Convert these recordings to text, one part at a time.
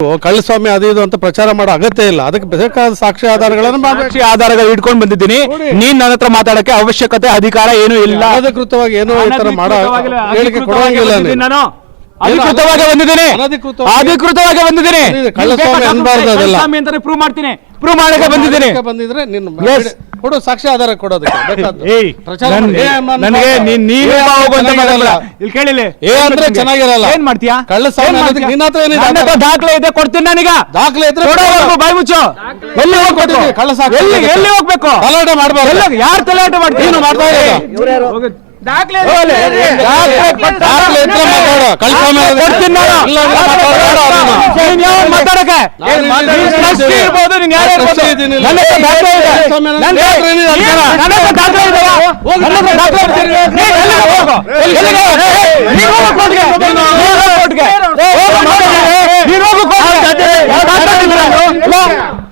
ಕಳ್ಳಸ್ವಾಮಿ ಅದು ಇದು ಅಂತ ಪ್ರಚಾರ ಮಾಡೋ ಅಗತ್ಯ ಇಲ್ಲ. ಅದಕ್ಕೆ ಬೇಕಾದ ಸಾಕ್ಷಿ ಆಧಾರಗಳನ್ನು ಸಾಕ್ಷಿ ಆಧಾರಗಳು ಇಟ್ಕೊಂಡು ಬಂದಿದ್ದೀನಿ. ನೀನ್ ನನ್ನ ಹತ್ರ ಮಾತಾಡಕ್ಕೆ ಅವಶ್ಯಕತೆ ಅಧಿಕಾರ ಏನು ಇಲ್ಲ. ಅಧಿಕೃತವಾಗಿ ಏನೋ ಈ ತರ ಮಾಡೋ ಹೇಳಿಕೆ ಕೊಡೋಂಗಿಲ್ಲ. ನಾನು ಅಧಿಕೃತವಾಗಿ ಬಂದಿದ್ದೀನಿ. ಕಳ್ಳಸ್ವಾಮಿ ಅನ್ಬಾರ್ದು, ಅದೆಲ್ಲ ಅಂತಾನೆ ಪ್ರೂವ್ ಮಾಡ್ತೀನಿ. ಪ್ರೂವ್ ಮಾಡಕ್ಕೆ ಬಂದಿದ್ರೆ ಕೊಡು ಸಾಕ್ಷಿ ಆಧಾರ ಕೊಡೋದಕ್ಕೆ ನನಗೆ ಇಲ್ಲಿ ಕೇಳಿಲ್ಲ ಅಂದ್ರೆ ಚೆನ್ನಾಗಿರಲ್ಲ. ಏನ್ ಮಾಡ್ತೀಯಾ? ಕಳ್ಳಸ್ವಾಮಿ ದಾಖಲೆ ಇದೆ, ಕೊಡ್ತೀನಿ. ನನಗ ದಾಖಲೆ ಇದ್ರೆ ಬಾಯ್ ಮುಚ್ಚು. ಎಲ್ಲಿ ಹೋಗ್ಬೇಕು? ಎಲ್ಲಿ ಹೋಗ್ಬೇಕು? ತಲಾಟೆ ಮಾಡ್ಬಾರ್ದು. ಯಾರು ತಲಾಟೆ ಮಾಡ್ತೀನಿ? ಮಾಡ್ತಾ ಇರೋದು ದಾಖಲೆ ಮಾತಾಡಕ್ಕೆ ಇರ್ಬೋದು. ನೀನ್ ಯಾರು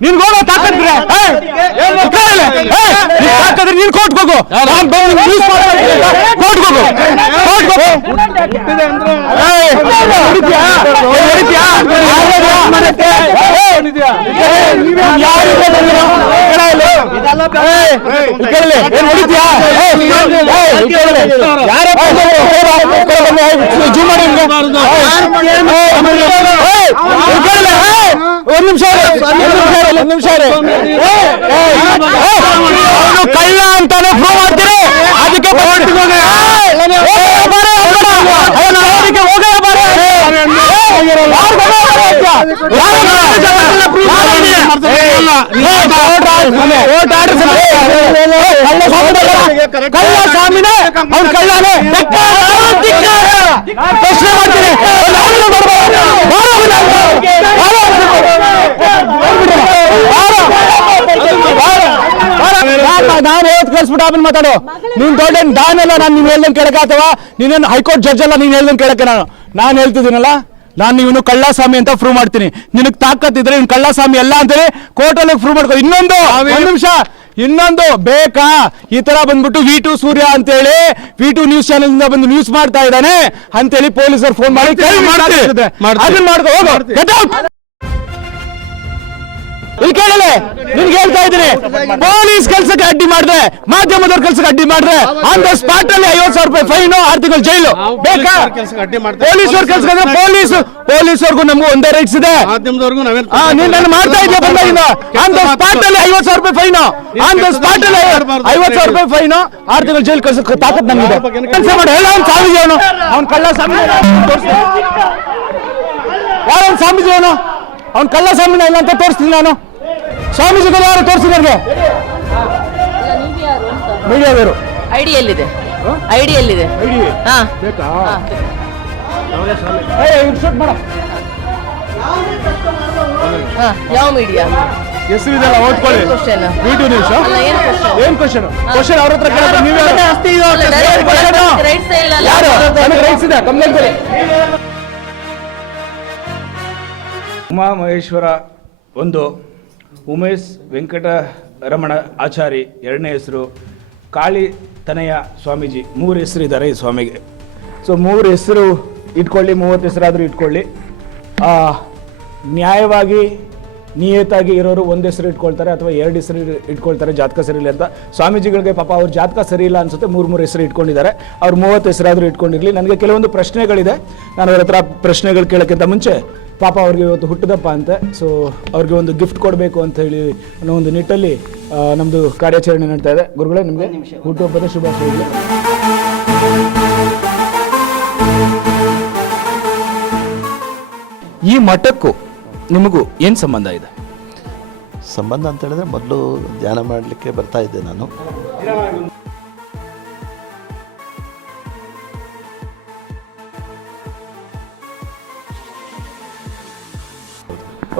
ನೀನ್ ಹೋಗೋ ತಾಕತ್ತಿದ್ರೆ ನೀನ್ ಕೋರ್ಟ್ ಹೋಗು. ಕೋರ್ಟ್ ಹೋಗು. ಒಂದ್ ನಿಮಿಷ ಕಳ್ಳ ಅಂತಾನೆ ಪ್ರೂವ್ ಮಾಡ್ತೀರಿ. ಅದಕ್ಕೆ ಕಳ್ಳ ಸ್ವಾಮಿನೇ ಅವ್ನು ಕಳ್ಳನೇ ಪ್ರಶ್ನೆ ಮಾಡ್ತೀನಿ. ನಾನು ಹೇಳೋದು ಕಳಿಸ್ಬಿಟ್ಟು ಆಮೇಲೆ ಮಾತಾಡು. ನೀನ್ ದೊಡ್ಡ ನಾನೆಲ್ಲ ನಾನು ನೀನ್ ಹೇಳ್ದಂಗೆ ಕೇಳಕ್ಕೆ ಅಥವಾ ನೀನೇನು ಹೈಕೋರ್ಟ್ ಜಡ್ಜ್ ಅಲ್ಲ ನೀನ್ ಹೇಳ್ದಂಗೆ ಕೇಳಕ್ಕೆ. ನಾನು ಹೇಳ್ತಿದ್ದೀನಲ್ಲ, ನಾನು ಇವನು ಕಳ್ಳಸ್ವಾಮಿ ಅಂತ ಪ್ರೂವ್ ಮಾಡ್ತೀನಿ. ನಿನಗೆ ತಾಕತ್ತಿದ್ರೆ ಇವ್ನು ಕಳ್ಳಸ್ವಾಮಿ ಎಲ್ಲ ಅಂತೇಳಿ ಕೋರ್ಟಲ್ಲಿ ಪ್ರೂವ್ ಮಾಡ್ಕೊ. ಇನ್ನೊಂದು ಬೇಕಾ? ಈ ತರ ಬಂದ್ಬಿಟ್ಟು V2 ಸೂರ್ಯ ಅಂತೇಳಿ V2 ನ್ಯೂಸ್ ಚಾನೆಲ್ ಇಂದ ಬಂದು ನ್ಯೂಸ್ ಮಾಡ್ತಾ ಇದ್ದಾನೆ ಅಂತೇಳಿ ಪೊಲೀಸರು ಫೋನ್ ಮಾಡಿ ಅದನ್ನ ಮಾಡ್ಕೊ ಹೋಗು. ಇಲ್ಲಿ ಕೇಳಲೆ ನಿನ್ಗೆ ಹೇಳ್ತಾ ಇದ್ದೀನಿ, ಪೊಲೀಸ್ ಕೆಲ್ಸಕ್ಕೆ ಅಡ್ಡಿ ಮಾಡಿದ್ರೆ, ಮಾಧ್ಯಮದವ್ರ ಕೆಲ್ಸಕ್ಕೆ ಅಡ್ಡಿ ಮಾಡಿದ್ರೆ ಆನ್ ದ ಸ್ಪಾಟ್ ಅಲ್ಲಿ 50,000 ರೂಪಾಯಿ ಫೈನ್, 6 ತಿಂಗಳು ಜೈಲು. ಬೇಕಾ? ಪೊಲೀಸರ ಕೆಲ್ಸಕ್ಕೆ ಪೊಲೀಸರ್ಗೂ ನಮಗೂ ಒಂದೇ ರೈಟ್ಸ್ ಇದೆ. ನೀನ್ ನಾನು ಮಾಡ್ತಾ ಇದ್ದೆ ಬಂದಾಗಿಂದ ಆನ್ ದ ಸ್ಪಾಟ್ ಅಲ್ಲಿ 50,000 ರೂಪಾಯಿ ಫೈನ್, ಆನ್ ದ ಸ್ಪಾಟ್ ಅಲ್ಲಿ 50,000 ರೂಪಾಯಿ ಫೈನ್, 6 ತಿಂಗಳು ಜೈಲು ಕಳ್ಸಕ್ಕೆ ತಾಕತ್ ನಮ್ಗಿದೆ. ಕೆಲಸ ಮಾಡಿ ಹೇಳ. ಅವ್ನು ಸ್ವಾಮೀಜಿ, ಅವ್ನು ಕಳ್ಳ ಸ್ವಾಮಿ. ಯಾರು ಸ್ವಾಮೀಜಿ? ಅವ್ನು ಕಳ್ಳ ಸ್ವಾಮಿನ ಇಲ್ಲ ಅಂತ ತೋರಿಸ್ತೀನಿ ನಾನು. ಸ್ವಾಮೀಜಿಗಳು ಯಾರು ತೋರಿಸಿ ನನಗೆ? ಮೀಡಿಯಾದವರು. ಐಡಿಯಲ್ಲಿದೆ. ಯಾವ ಮೀಡಿಯಾ ಹೆಸರಿದೆಲ್ಲ ಓದ್ಕೊಳ್ಳಿ. V2 news. ಏನ್ ಕ್ವಶನ್ ಅವ್ರ ಹತ್ರ ಕೇಳಿದ್ರೆ ನೀವೇ ರೈಟ್ಸ್ ಇದೆ. ಕಂಪ್ಲೇಂಟ್ ಕೊಡಿ. ಉಮಾ ಮಹೇಶ್ವರ 1, ಉಮೇಶ್ ವೆಂಕಟರಮಣ ಆಚಾರಿ 2ನೇ ಹೆಸರು, ಕಾಳಿ ತನಯ ಸ್ವಾಮೀಜಿ 3 ಹೆಸರು ಇದ್ದಾರೆ ಈ ಸ್ವಾಮಿಗೆ. ಸೊ 3 ಹೆಸರು ಇಟ್ಕೊಳ್ಳಿ, 30 ಹೆಸರಾದರೂ ಇಟ್ಕೊಳ್ಳಿ. ನ್ಯಾಯವಾಗಿ ನಿಯತಾಗಿ ಇರೋರು 1 ಹೆಸರು ಇಟ್ಕೊಳ್ತಾರೆ ಅಥವಾ 2 ಹೆಸರು ಇಟ್ಕೊಳ್ತಾರೆ ಜಾತಕ ಸರಿ ಇಲ್ಲ ಅಂತ. ಸ್ವಾಮೀಜಿಗಳಿಗೆ ಪಾಪ ಅವ್ರ ಜಾತಕ ಸರಿ ಇಲ್ಲ ಅನ್ಸುತ್ತೆ, 3 ಹೆಸರು ಇಟ್ಕೊಂಡಿದ್ದಾರೆ. ಅವ್ರು 30 ಹೆಸರಾದರೂ ಇಟ್ಕೊಂಡಿರಲಿ. ನನಗೆ ಕೆಲವೊಂದು ಪ್ರಶ್ನೆಗಳಿದೆ, ನಾನು ಅವ್ರ ಹತ್ರ ಪ್ರಶ್ನೆಗಳು ಕೇಳೋಕ್ಕಿಂತ ಮುಂಚೆ ಪಾಪ ಅವ್ರಿಗೆ ಇವತ್ತು ಹುಟ್ಟಿದಪ್ಪ ಅಂತೆ. ಸೊ ಅವ್ರಿಗೆ ಒಂದು ಗಿಫ್ಟ್ ಕೊಡಬೇಕು ಅಂತ ಹೇಳಿ ಅನ್ನೋ ಒಂದು ನಿಟ್ಟಲ್ಲಿ ನಮ್ಮದು ಕಾರ್ಯಾಚರಣೆ ನಡೀತಾ ಇದೆ. ಗುರುಗಳೇ, ನಿಮಗೆ ಹುಟ್ಟುಹಬ್ಬದ ಶುಭಾಶಯಗಳು. ಈ ಮಠಕ್ಕೂ ನಿಮಗೂ ಏನು ಸಂಬಂಧ ಇದೆ? ಸಂಬಂಧ ಅಂತ ಹೇಳಿದ್ರೆ, ಮೊದಲು ಧ್ಯಾನ ಮಾಡಲಿಕ್ಕೆ ಬರ್ತಾ ಇದ್ದೆ ನಾನು.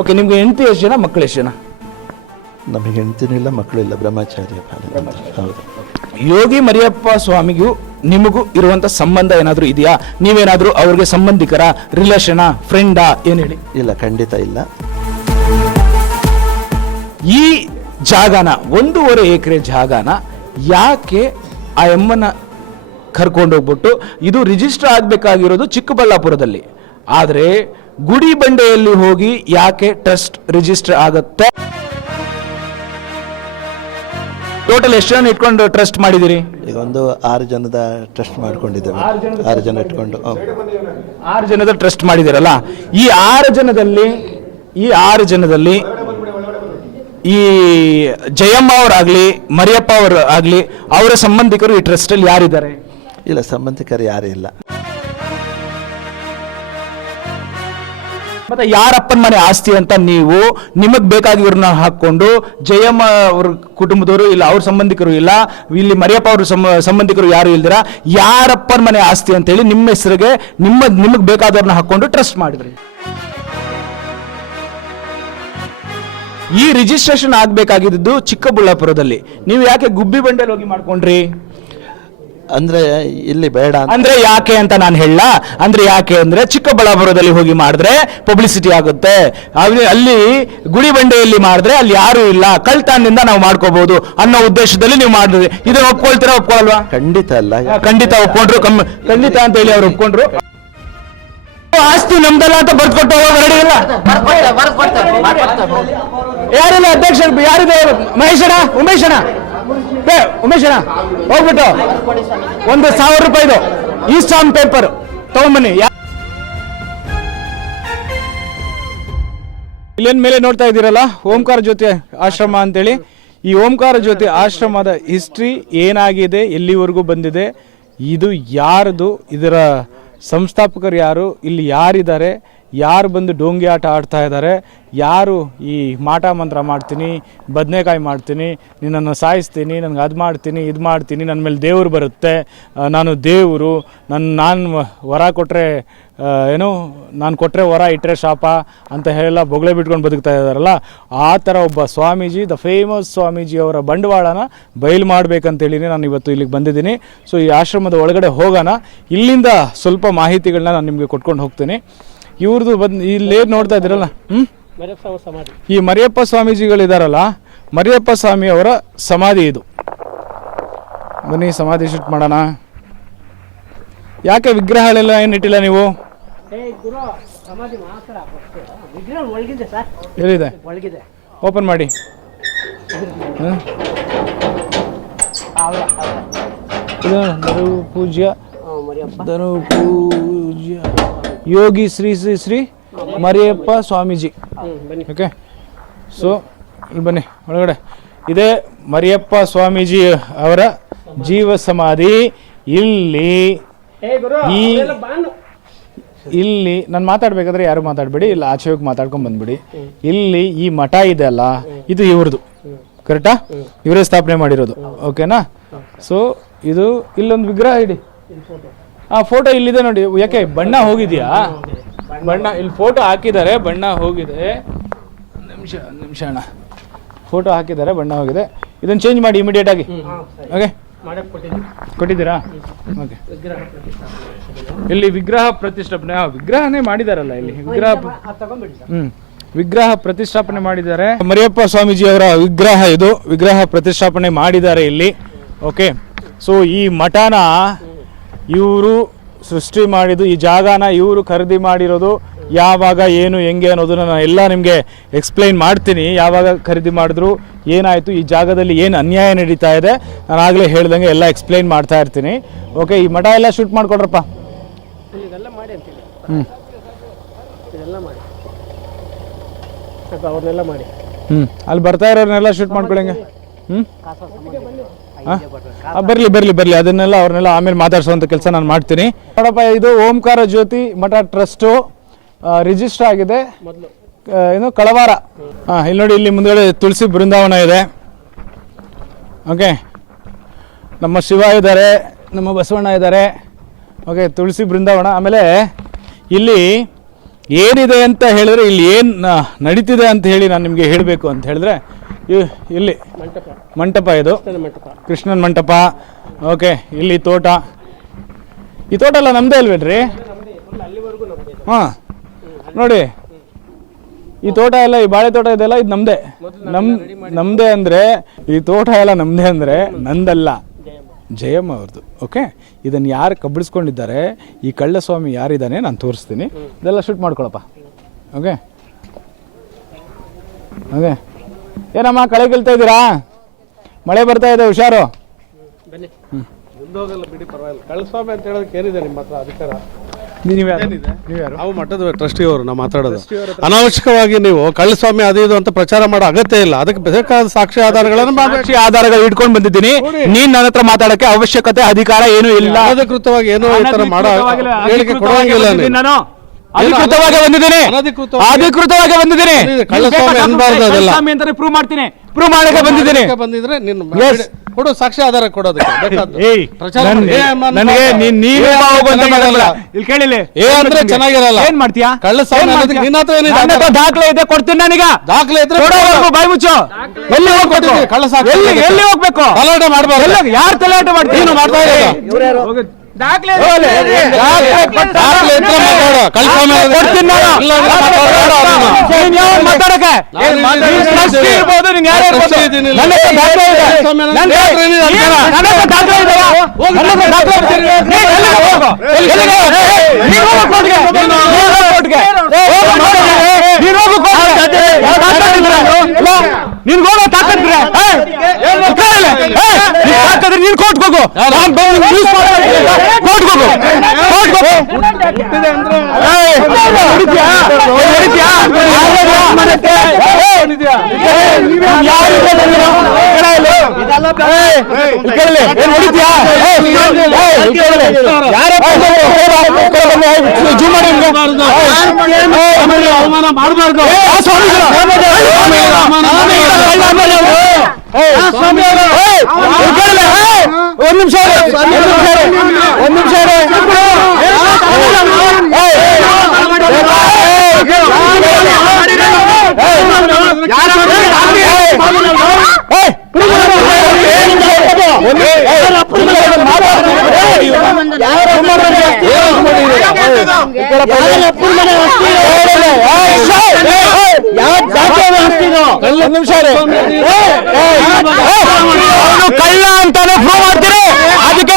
ಓಕೆ, ನಿಮ್ಗೆ ಹೆಂಡತಿ ಎಷ್ಟು ಜನ, ಮಕ್ಕಳು ಎಷ್ಟು ಜನ? ನಮಗೆ ಹೆಂಡತಿನೂ ಇಲ್ಲ, ಮಕ್ಕಳು ಇಲ್ಲ, ಬ್ರಹ್ಮಚಾರ್ಯ. ಹೌದು. ಯೋಗಿ ಮರಿಯಪ್ಪ ಸ್ವಾಮಿಗೂ ನಿಮಗೂ ಇರುವಂತ ಸಂಬಂಧ ಏನಾದರೂ ಇದೆಯಾ? ನೀವೇನಾದರೂ ಅವ್ರಿಗೆ ಸಂಬಂಧಿಕರ, ರಿಲೇಷನಾ, ಫ್ರೆಂಡಾ? ಏನು ಹೇಳಿ. ಇಲ್ಲ, ಖಂಡಿತ ಇಲ್ಲ. ಈ ಜಾಗನ 1.5 ಎಕರೆ ಜಾಗನ ಯಾಕೆ ಆ ಎಮ್ಮನ ಕರ್ಕೊಂಡೋಗ್ಬಿಟ್ಟು, ಇದು ರಿಜಿಸ್ಟರ್ ಆಗಬೇಕಾಗಿರೋದು ಚಿಕ್ಕಬಳ್ಳಾಪುರದಲ್ಲಿ, ಆದರೆ ಗುಡಿಬಂಡೆಯಲ್ಲಿ ಹೋಗಿ ಯಾಕೆ ಟ್ರಸ್ಟ್ ರಿಜಿಸ್ಟರ್ ಆಗುತ್ತೆ? ಟೋಟಲ್ ಎಷ್ಟು ಜನ ಇಟ್ಕೊಂಡು ಟ್ರಸ್ಟ್ ಮಾಡಿದಿರಿ? ಈಗ ಒಂದು 6 ಜನದ ಟ್ರಸ್ಟ್ ಮಾಡ್ಕೊಂಡಿದ್ದೇವೆ. 6 ಜನ ಇಟ್ಕೊಂಡು 6 ಜನದ ಟ್ರಸ್ಟ್ ಮಾಡಿದಿರಲ್ಲ, ಈ 6 ಜನದಲ್ಲಿ ಈ ಜಯಮ್ಮ ಅವರಾಗ್ಲಿ ಮರಿಯಪ್ಪ ಅವರು ಆಗ್ಲಿ ಅವರ ಸಂಬಂಧಿಕರು ಈ ಟ್ರಸ್ಟ್ ಅಲ್ಲಿ ಯಾರಿದ್ದಾರೆ? ಇಲ್ಲ, ಸಂಬಂಧಿಕರು ಯಾರೂ ಇಲ್ಲ. ಮತ್ತೆ ಯಾರಪ್ಪನ ಮನೆ ಆಸ್ತಿ ಅಂತ ನೀವು ನಿಮಗ್ ಬೇಕಾಗಿವ್ರನ್ನ ಹಾಕೊಂಡು ಜಯಮ್ಮ ಅವ್ರ ಕುಟುಂಬದವರು ಇಲ್ಲ, ಅವ್ರ ಸಂಬಂಧಿಕರು ಇಲ್ಲ, ಇಲ್ಲಿ ಮರಿಯಪ್ಪ ಅವ್ರ ಸಂಬಂಧಿಕರು ಯಾರು ಇಲ್ದಿರ ಯಾರಪ್ಪನ ಮನೆ ಆಸ್ತಿ ಅಂತ ಹೇಳಿ ನಿಮ್ಮ ಹೆಸರಿಗೆ ನಿಮಗ್ ಬೇಕಾದವ್ರನ್ನ ಹಾಕೊಂಡು ಟ್ರಸ್ಟ್ ಮಾಡಿದ್ರಿ. ಈ ರಿಜಿಸ್ಟ್ರೇಷನ್ ಆಗ್ಬೇಕಾಗಿದ್ದು ಚಿಕ್ಕಬಳ್ಳಾಪುರದಲ್ಲಿ, ನೀವು ಯಾಕೆ ಗುಬ್ಬಿ ಬಂಡೆಯಲ್ಲಿ ಹೋಗಿ ಮಾಡ್ಕೊಂಡ್ರಿ? ಅಂದ್ರೆ ಇಲ್ಲಿ ಬೇಡ ಅಂದ್ರೆ ಯಾಕೆ ಅಂತ ನಾನು ಹೇಳ, ಅಂದ್ರೆ ಯಾಕೆ ಅಂದ್ರೆ ಚಿಕ್ಕಬಳ್ಳಾಪುರದಲ್ಲಿ ಹೋಗಿ ಮಾಡಿದ್ರೆ ಪಬ್ಲಿಸಿಟಿ ಆಗುತ್ತೆ, ಅಲ್ಲಿ ಗುಡಿ ಬಂಡೆಯಲ್ಲಿ ಮಾಡಿದ್ರೆ ಅಲ್ಲಿ ಯಾರು ಇಲ್ಲ, ಕಳ್ತನದಿಂದ ನಾವು ಮಾಡ್ಕೋಬಹುದು ಅನ್ನೋ ಉದ್ದೇಶದಲ್ಲಿ ನೀವು ಮಾಡಿದ್ರಿ. ಇದನ್ನ ಒಪ್ಕೊಳ್ತೀರಾ ಒಪ್ಕೊಳಲ್ವಾ? ಖಂಡಿತ ಅಲ್ಲ. ಖಂಡಿತ ಒಪ್ಕೊಂಡ್ರು, ಖಂಡಿತ ಅಂತ ಹೇಳಿ ಅವ್ರು ಒಪ್ಕೊಂಡ್ರು. ಆಸ್ತಿ ನಮ್ದಲ್ಲ ಅಂತ ಬರ್ದ್ಕೊಟ್ಟು ರೆಡಿ ಇಲ್ಲ. ಯಾರಿಲ್ಲ ಅಧ್ಯಕ್ಷ, ಯಾರಿದೆ? ಮಹೇಶಣ್ಣ, ಉಮೇಶಣ್ಣ ಹೋಗ್ಬಿಟ್ಟು 1,000 ರೂಪಾಯಿದು ಈ ಸ್ಟಾಂಪ್ ಪೇಪರ್ ತಗೊಂಬನ್ನಿ. ಇಲ್ಲೇನ್ ಮೇಲೆ ನೋಡ್ತಾ ಇದ್ದೀರಲ್ಲ ಓಂಕಾರ ಜ್ಯೋತಿ ಆಶ್ರಮ ಅಂತೇಳಿ, ಈ ಓಂಕಾರ ಜ್ಯೋತಿ ಆಶ್ರಮದ ಹಿಸ್ಟ್ರಿ ಏನಾಗಿದೆ, ಎಲ್ಲಿವರೆಗೂ ಬಂದಿದೆ, ಇದು ಯಾರ್ದು, ಇದರ ಸಂಸ್ಥಾಪಕರು ಯಾರು, ಇಲ್ಲಿ ಯಾರಿದ್ದಾರೆ, ಯಾರು ಬಂದು ಡೋಂಗಿ ಆಟ ಆಡ್ತಾ ಇದ್ದಾರೆ, ಯಾರು ಈ ಮಾಟ ಮಂತ್ರ ಮಾಡ್ತೀನಿ, ಬದನೆಕಾಯಿ ಮಾಡ್ತೀನಿ, ನಿನ್ನನ್ನು ಸಾಯಿಸ್ತೀನಿ, ನನಗೆ ಅದು ಮಾಡ್ತೀನಿ, ಇದು ಮಾಡ್ತೀನಿ, ನನ್ನ ಮೇಲೆ ದೇವರು ಬರುತ್ತೆ, ನಾನು ದೇವರು, ನಾನು ವರ ಕೊಟ್ಟರೆ ನಾನು ಕೊಟ್ಟರೆ ವರ ಇಟ್ಟರೆ ಶಾಪ ಅಂತ ಹೇಳೆಲ್ಲ ಬೊಗಳೆ ಬಿಟ್ಕೊಂಡು ಬದುಕ್ತಾ ಇದ್ದಾರಲ್ಲ, ಆ ಥರ ಒಬ್ಬ ಸ್ವಾಮೀಜಿ, ದ ಫೇಮಸ್ ಸ್ವಾಮೀಜಿ ಅವರ ಬಂಡವಾಳನ ಬಯಲು ಮಾಡಬೇಕಂತೇಳಿ ನಾನು ಇವತ್ತು ಇಲ್ಲಿಗೆ ಬಂದಿದ್ದೀನಿ. ಸೊ ಈ ಆಶ್ರಮದ ಒಳಗಡೆ ಹೋಗೋಣ, ಇಲ್ಲಿಂದ ಸ್ವಲ್ಪ ಮಾಹಿತಿಗಳನ್ನ ನಾನು ನಿಮಗೆ ಕೊಟ್ಕೊಂಡು ಹೋಗ್ತೀನಿ. ಇವ್ರದ್ದು ಇಲ್ಲೇ ನೋಡ್ತಾ ಇದ್ದೀರಲ್ಲ, ಈ ಮರಿಯಪ್ಪ ಸ್ವಾಮೀಜಿಗಳಿದಾರಲ್ಲ, ಮರಿಯಪ್ಪ ಸ್ವಾಮಿ ಅವರ ಸಮಾಧಿ ಇದು. ಬನ್ನಿ ಸಮಾಧಿ ಶೂಟ್ ಮಾಡೋಣ. ಯಾಕೆ ವಿಗ್ರಹಗಳೆಲ್ಲ ಏನಿಟ್ಟಿಲ್ಲ ನೀವು? ಎಲ್ಲಿದೆ? ಓಪನ್ ಮಾಡಿ. ಪೂಜ್ಯ ಯೋಗಿ ಶ್ರೀ ಶ್ರೀ ಶ್ರೀ ಮರಿಯಪ್ಪ ಸ್ವಾಮೀಜಿ. ಓಕೆ, ಸೊ ಇಲ್ಲಿ ಬನ್ನಿ ಒಳಗಡೆ. ಇದೇ ಮರಿಯಪ್ಪ ಸ್ವಾಮೀಜಿ ಅವರ ಜೀವ ಸಮಾಧಿ. ಇಲ್ಲಿ ನಾನು ಮಾತಾಡ್ಬೇಕಾದ್ರೆ ಯಾರು ಮಾತಾಡಬೇಡಿ, ಇಲ್ಲ ಆಚೆ ಹೋಗಿ ಮಾತಾಡ್ಕೊಂಡು ಬಂದ್ಬಿಡಿ. ಇಲ್ಲಿ ಈ ಮಠ ಇದೆ ಅಲ್ಲ, ಇದು ಇವ್ರದ್ದು, ಕರೆಕ್ಟಾ? ಇವರೇ ಸ್ಥಾಪನೆ ಮಾಡಿರೋದು, ಓಕೆನಾ? ಸೊ ಇದು ಇಲ್ಲೊಂದು ವಿಗ್ರಹ ಇಡಿ, ಆ ಫೋಟೋ ಇಲ್ಲಿದೆ ನೋಡಿ. ಯಾಕೆ ಬಣ್ಣ ಹೋಗಿದ್ಯಾ? ಬಣ್ಣ ಇಲ್ಲಿ ಫೋಟೋ ಹಾಕಿದ್ದಾರೆ, ಬಣ್ಣ ಹೋಗಿದೆ. ನಿಮಿಷ ಅಣ್ಣ, ಫೋಟೋ ಹಾಕಿದ್ದಾರೆ, ಬಣ್ಣ ಹೋಗಿದೆ. ಇದನ್ನು ಚೇಂಜ್ ಮಾಡಿ ಇಮಿಡಿಯೇಟ್ ಆಗಿ. ಓಕೆ, ಕೊಟ್ಟಿದ್ದೀರಾ? ಓಕೆ, ಇಲ್ಲಿ ವಿಗ್ರಹ ಪ್ರತಿಷ್ಠಾಪನೆ, ವಿಗ್ರಹನೇ ಮಾಡಿದಾರಲ್ಲ ಇಲ್ಲಿ, ವಿಗ್ರಹ ಪ್ರತಿಷ್ಠಾಪನೆ ಮಾಡಿದ್ದಾರೆ. ಮರಿಯಪ್ಪ ಸ್ವಾಮೀಜಿ ಅವರ ವಿಗ್ರಹ ಇದು, ವಿಗ್ರಹ ಪ್ರತಿಷ್ಠಾಪನೆ ಮಾಡಿದ್ದಾರೆ ಇಲ್ಲಿ. ಓಕೆ, ಸೊ ಈ ಮಠನ ಇವರು ಸೃಷ್ಟಿ ಮಾಡಿದ್ದು, ಈ ಜಾಗನ ಇವರು ಖರೀದಿ ಮಾಡಿರೋದು, ಯಾವಾಗ ಏನು ಹೆಂಗೆ ಅನ್ನೋದನ್ನ ನಾನು ಎಲ್ಲ ನಿಮಗೆ ಎಕ್ಸ್ಪ್ಲೈನ್ ಮಾಡ್ತೀನಿ. ಯಾವಾಗ ಖರೀದಿ ಮಾಡಿದ್ರು, ಏನಾಯಿತು, ಈ ಜಾಗದಲ್ಲಿ ಏನು ಅನ್ಯಾಯ ನಡೀತಾ ಇದೆ, ನಾನು ಆಗಲೇ ಹೇಳ್ದಂಗೆ ಎಲ್ಲ ಎಕ್ಸ್ಪ್ಲೈನ್ ಮಾಡ್ತಾ ಇರ್ತೀನಿ. ಓಕೆ, ಈ ಮಠ ಎಲ್ಲ ಶೂಟ್ ಮಾಡಿಕೊಡ್ರಪ್ಪ. ಅಲ್ಲಿ ಬರ್ತಾ ಇರೋರ್ನೆಲ್ಲ ಶೂಟ್ ಮಾಡ್ಕೊಳಂಗೆ. ಬರ್ಲಿ ಅದನ್ನೆಲ್ಲ ಅವ್ರನ್ನೆಲ್ಲ ಆಮೇಲೆ ಮಾತಾಡ್ಸೋಂಥ ಕೆಲಸ ನಾನು ಮಾಡ್ತೀನಿ. ನೋಡಪ್ಪ, ಇದು ಓಂಕಾರ ಜ್ಯೋತಿ ಮಠ ಟ್ರಸ್ಟು ರಿಜಿಸ್ಟರ್ ಆಗಿದೆ, ಏನು ಕಳವಾರ. ಇಲ್ಲಿ ನೋಡಿ, ಇಲ್ಲಿ ಮುಂದ್ಗಡೆ ತುಳಸಿ ಬೃಂದಾವನ ಇದೆ. ಓಕೆ, ನಮ್ಮ ಶಿವ ಇದ್ದಾರೆ, ನಮ್ಮ ಬಸವಣ್ಣ ಇದ್ದಾರೆ. ಓಕೆ, ತುಳಸಿ ಬೃಂದಾವನ. ಆಮೇಲೆ ಇಲ್ಲಿ ಏನಿದೆ ಅಂತ ಹೇಳಿದ್ರೆ, ಇಲ್ಲಿ ಏನು ನಡೀತಿದೆ ಅಂತ ಹೇಳಿ ನಾನು ನಿಮಗೆ ಹೇಳಬೇಕು ಅಂತ ಹೇಳಿದ್ರೆ, ಇಲ್ಲಿ ಮಂಟಪ, ಇದು ಕೃಷ್ಣನ ಮಂಟಪ. ಓಕೆ, ಇಲ್ಲಿ ತೋಟ, ಈ ತೋಟ ಎಲ್ಲ ನಮ್ಮದೇ ಅಲ್ವೇನ್ರಿ? ಹಾಂ, ನೋಡಿ ಈ ತೋಟ ಎಲ್ಲ, ಈ ಬಾಳೆ ತೋಟ ಇದೆಲ್ಲ ಇದು ನಮ್ಮದೇ. ನಮ್ಮದೇ ಅಂದರೆ ಈ ತೋಟ ಎಲ್ಲ ನಮ್ಮದೇ ಅಂದರೆ ನಂದಲ್ಲ, ಜಯಮ್ಮ ಅವ್ರದ್ದು. ಓಕೆ, ಇದನ್ನು ಯಾರು ಕಬ್ಬಿಳಿಸ್ಕೊಂಡಿದ್ದಾರೆ, ಈ ಕಳ್ಳಸ್ವಾಮಿ ಯಾರಿದ್ದಾನೆ ನಾನು ತೋರಿಸ್ತೀನಿ. ಇದೆಲ್ಲ ಶೂಟ್ ಮಾಡ್ಕೊಳಪ್ಪ. ಓಕೆ ಓಕೆ ಏನಮ್ಮ ಕಳೆ ಕೀಳ್ತಾ ಇದ್ದೀರಾ? ಮಳೆ ಬರ್ತಾ ಇದೆ, ಹುಷಾರು. ಬನ್ನಿ ಮುಂದೋಗಲ್ಲ ಬಿಡಿ, ಪರವಾಗಿಲ್ಲ. ಕಳ್ಳಸ್ವಾಮಿ ಅಂತ ಹೇಳೋದಕ್ಕೆ ಏನಿದೆ ನಿಮ್ಮ ಹತ್ರ ಅಧಿಕಾರ? ನಾವು ಮಠದ ಟ್ರಸ್ಟಿ ಅವರು ನಾವು ಮಾತಾಡೋದು. ಅನಾವಶ್ಯಕವಾಗಿ ನೀವು ಕಳ್ಳಸ್ವಾಮಿ ಅದು ಇದು ಅಂತ ಪ್ರಚಾರ ಮಾಡೋ ಅಗತ್ಯ ಇಲ್ಲ. ಅದಕ್ಕೆ ಬೇಕಾದ ಸಾಕ್ಷಿ ಆಧಾರಗಳು ಇಟ್ಕೊಂಡು ಬಂದಿದ್ದೀನಿ. ನೀನ್ ನನ್ನ ಹತ್ರ ಮಾತಾಡಕ್ಕೆ ಅವಶ್ಯಕತೆ ಅಧಿಕಾರ ಏನು ಇಲ್ಲ. ಅನಧಿಕೃತವಾಗಿ ಏನೋ ಈ ತರ ಮಾಡೋ ಹೇಳಿಕೆ ಕೊಡುವಂಗಿಲ್ಲ. ನಾನು ಅಧಿಕೃತವಾಗಿ ಬಂದಿದ್ದೀನಿ, ಅಧಿಕೃತವಾಗಿ ಬಂದಿದ್ದೀನಿ. ಕಳ್ಳಸ್ವಾಮಿ ಅನ್ಬಾರ್ದು, ಅದೆಲ್ಲ ಅಂತಾನೆ ಪ್ರೂವ್ ಮಾಡ್ತೀನಿ, ಪ್ರೂವ್ ಮಾಡಕ್ಕೆ ಬಂದಿದ್ದೀನಿ. ಬಂದಿದ್ರೆ ನಿನ್ನ ಕೊಡು, ಸಾಕ್ಷಿ ಆಧಾರ ಕೊಡೋದಕ್ಕೆ ನನಗೆ ಇಲ್ಲಿ ಕೇಳಿಲ್ಲ ಅಂದ್ರೆ ಚೆನ್ನಾಗಿರಲ್ಲ. ಏನ್ ಮಾಡ್ತೀಯಾ? ಕಳ್ಳಸ್ವಾಮಿ ದಾಖಲೆ ಇದೆ, ಕೊಡ್ತೀನಿ. ನನಗ ದಾಖಲೆ ಇದ್ರೆ ಬಾಯಿ ಮುಚ್ಚು. ಎಲ್ಲಿ ಹೋಗ್ಬೇಕು? ಎಲ್ಲಿ ಹೋಗ್ಬೇಕು? ಗಲಾಟೆ ಮಾಡ್ಬಾರ್ದು. ಯಾರು ತಲಾಟೆ ಮಾಡ್ತೀವಿ? ನೀನು ಮಾಡ್ತಾ ಇರೋದು ದಾಖಲೆ ಮಾತಾಡಕ್ಕೆ ಇರ್ಬೋದು. ನೀನ್ ಯಾರು ನೀನ್ ಹೋಗೋ ತಾಕತ್ರೆ ನೀನ್ ಕೋರ್ಟ್ ಹೋಗು. ಮಾಡಬಾರ್ದು. ಒಂದ್ ನಿಮಿಷ ಕಳ್ಳ ಅಂತಾನೆ ಪ್ರೂವ್ ಮಾಡ್ತೀರಿ. ಅದಕ್ಕೆ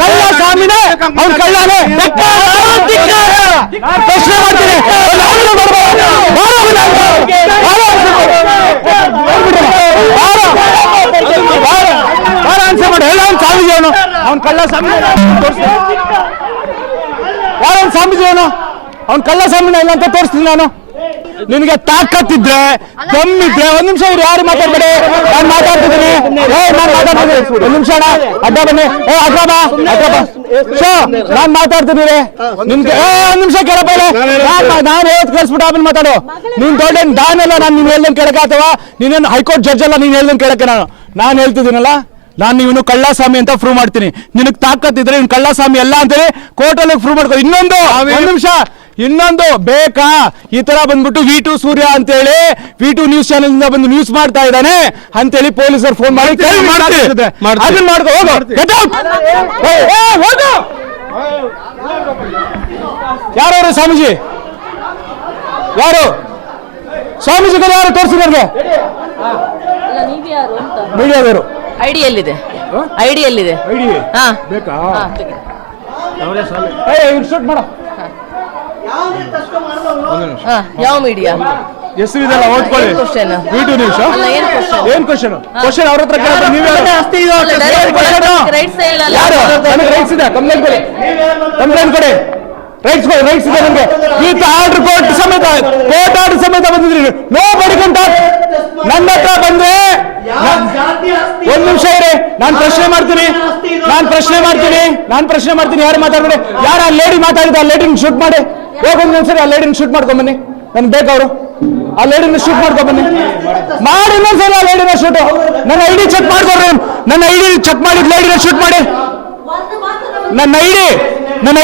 ಕಳ್ಳ ಸ್ವಾಮಿನೇ, ಅವ್ನು ಕಳ್ಳನೇ. ಪ್ರಶ್ನೆ ಮಾಡ್ತೀನಿ. ಆನ್ಸರ್ ಮಾಡಿ. ಎಲ್ಲ ಅವ್ನು ಸ್ವಾಮೀಜಿ, ಅವನು ಅವ್ನು ಕಳ್ಳ ಸ್ವಾಮಿ. ಯಾರೊಂದು ಸ್ವಾಮೀಜಿ ಅವನು? ಅವ್ನು ಕಳ್ಳ ಸ್ವಾಮಿನ ಇಲ್ಲ ಅಂತ ತೋರಿಸ್ತೀನಿ ನಾನು. ನಿನಗೆ ತಾಕತ್ತಿದ್ರೆ, ದಮ್ಮಿದ್ರೆ, ಒಂದ್ ನಿಮಿಷ ಇವ್ರು ಯಾರು ಮಾತಾಡ್ಬೇಡಿ. ನಾನು ಮಾತಾಡ್ತಿದ್ದೀನಿ. ಒಂದ್ ನಿಮಿಷ ಅಡ್ಡ ಬನ್ನಿ. ನಾನ್ ಮಾತಾಡ್ತೀನಿ. ನಿಮ್ಗೆ ಒಂದ್ ನಿಮಿಷ ಕೇಳಪ್ಪ. ನಾನು ಹೇಳ್ದು ಕಳ್ಸ್ಬಿಟ್ಟು ಆಮೇಲೆ ಮಾತಾಡು. ನೀನ್ ದೊಡ್ಡ ನಾನೆಲ್ಲ ನಾನು ನೀನ್ ಹೇಳ್ದಂಗೆ ಕೇಳಕ್ಕೆ, ಅಥವಾ ನೀನೇನು ಹೈಕೋರ್ಟ್ ಜಡ್ಜ್ ಅಲ್ಲ ನೀನ್ ಹೇಳ್ದಂಗೆ ಕೇಳಕ್ಕೆ. ನಾನು ಹೇಳ್ತಿದ್ದೀನಲ್ಲ, ನಾನು ಇವನು ಕಳ್ಳಸ್ವಾಮಿ ಅಂತ ಪ್ರೂವ್ ಮಾಡ್ತೀನಿ. ನಿನಗೆ ತಾಕತ್ತಿದ್ರೆ ಇವ್ನು ಕಳ್ಳಸ್ವಾಮಿ ಎಲ್ಲ ಅಂತೇಳಿ ಕೋರ್ಟಲ್ಲಿ ಪ್ರೂವ್ ಮಾಡ್ಕೊ. ಇನ್ನೊಂದು ಒಂದ್ ನಿಮಿಷ, ಇನ್ನೊಂದು ಬೇಕಾ? ಈ ತರ ಬಂದ್ಬಿಟ್ಟು V2 ಸೂರ್ಯ ಅಂತೇಳಿ V2 ನ್ಯೂಸ್ ಚಾನೆಲ್ ಇಂದ ಬಂದು ನ್ಯೂಸ್ ಮಾಡ್ತಾ ಇದ್ದಾನೆ ಅಂತೇಳಿ ಪೊಲೀಸರು ಫೋನ್ ಮಾಡಿ ಅದನ್ನ ಮಾಡ್ಕೊ. ಹೋಗು, ಹೋಗು. ಯಾರವರು ಸ್ವಾಮೀಜಿ? ಯಾರು ಸ್ವಾಮೀಜಿಗಳು? ಯಾರು ತೋರಿಸಿ ನನಗೆ. ಮೀಡಿಯಾದವರು. ಐಡಿಯಲ್ಲಿದೆ. ಹಾ ಬೇಕಾ? ಶೂಟ್ ಮಾಡ. ಯಾವ ಮೀಡಿಯಾ? ಹೆಸರು ಇದೆಲ್ಲ ಓದ್ಕೊಳ್ಳಿ. V2 news. ಏನ್ ಕ್ವಶನ್? ಕ್ವಶನ್ ಅವ್ರ ಹತ್ರ ಕೇಳಿದ್ರೆ ನೀವೇ ರೈಟ್ಸ್ ಇದೆ. ಕಂಪ್ಲೇಂಟ್ ಕೊಡಿ, ಕಂಪ್ಲೇಂಟ್ ಕೊಡಿ. ರೈಟ್ಸ್ ಕೊಡಿ, ರೈಟ್ಸ್ ಇದೆ ನನಗೆ. ವಿತ್ ಆರ್ಡರ್ ಕೋರ್ಟ್ ಸಮೇತ ಬಂದಿದ್ರಿ. ನೋ ಬಡಿ ಕ್ಯಾನ್ ಟಾಕ್. ನನ್ನ ಹತ್ರ ಬಂದ್ರೆ ಒಂದ್ ನಿಮಿಷ ಇರಿ, ನಾನು ಪ್ರಶ್ನೆ ಮಾಡ್ತೀನಿ. ಯಾರು ಮಾತಾಡ್ಬೇಡಿ. ಯಾರು ಆ ಲೇಡಿ ಮಾತಾಡಿದ, ಆ ಲೇಡಿನ ಶೂಟ್ ಮಾಡಿ. ಹೋಗೊಂದ್ ನಿಮಿಷ ಆ ಲೇಡಿನ ಶೂಟ್ ಮಾಡ್ಕೊಂಡ್ ಬನ್ನಿ. ನನ್ಗೆ ಬೇಕವ್ರು. ಆ ಲೇಡಿನ ಶೂಟ್ ಮಾಡ್ಕೊಂಡ್ ಬನ್ನಿ. ಮಾಡಿ ಇನ್ನೊಂದ್ಸಲ ಆ ಲೇಡಿನ ಶೂಟ್. ನನ್ನ ಐಡಿ ಚೆಕ್ ಮಾಡ್ಕೊಡ್ರಿ. ನನ್ನ ಐಡಿ ಚೆಕ್ ಮಾಡಿದ್ ಲೇಡಿನ ಶೂಟ್ ಮಾಡಿ. ನನ್ನ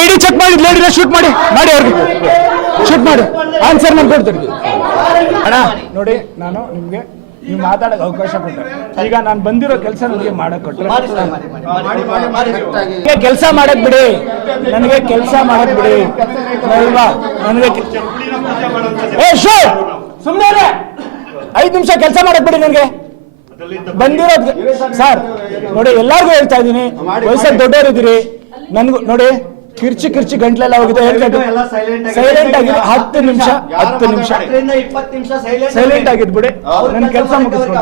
ಐಡಿ ಚೆಕ್ ಮಾಡಿದ್ ಲೇಡಿನ ಶೂಟ್ ಮಾಡಿ. ಅವ್ರಿಗೆ ಶೂಟ್ ಮಾಡಿ. ಆನ್ಸರ್ ನಾನು ಕೊಡ್ತೀನಿ. ಅಣ್ಣ ನೋಡಿ, ನಾನು ನಿಮ್ಗೆ ನೀವು ಮಾತಾಡೋಕೆ ಅವಕಾಶ ಕೊಟ್ಟೆ. ಈಗ ನಾನು ಬಂದಿರೋ ಕೆಲಸ ನನಗೆ ಮಾಡಕ್ ಕೊಟ್ಟರೆ, ಕೆಲಸ ಮಾಡಕ್ ಬಿಡಿ. ನನಗೆ ಕೆಲಸ ಮಾಡಕ್ ಬಿಡಿ. ನನಗೆ ಸುಮ್ಮನೆ 5 ನಿಮಿಷ ಕೆಲಸ ಮಾಡಕ್ ಬಿಡಿ ನನಗೆ ಬಂದಿರೋದು. ಸರ್ ನೋಡಿ, ಎಲ್ಲಾರ್ಗು ಹೇಳ್ತಾ ಇದ್ದೀನಿ, ವಯಸ್ಸಲ್ಲಿ ದೊಡ್ಡವರಿದ್ದೀರಿ, ನನ್ಗೂ ನೋಡಿ ಕಿರ್ಚಿ ಗಂಟ್ಲೆಲ್ಲ ಹೋಗಿದೆ. ಸೈಲೆಂಟ್ ಆಗಿ 10 ನಿಮಿಷ ಸೈಲೆಂಟ್ ಆಗಿದ್ಬಿಡಿ, ನನ್ನ ಕೆಲಸ ಮುಗಿಸ್ಕೊಂಡು.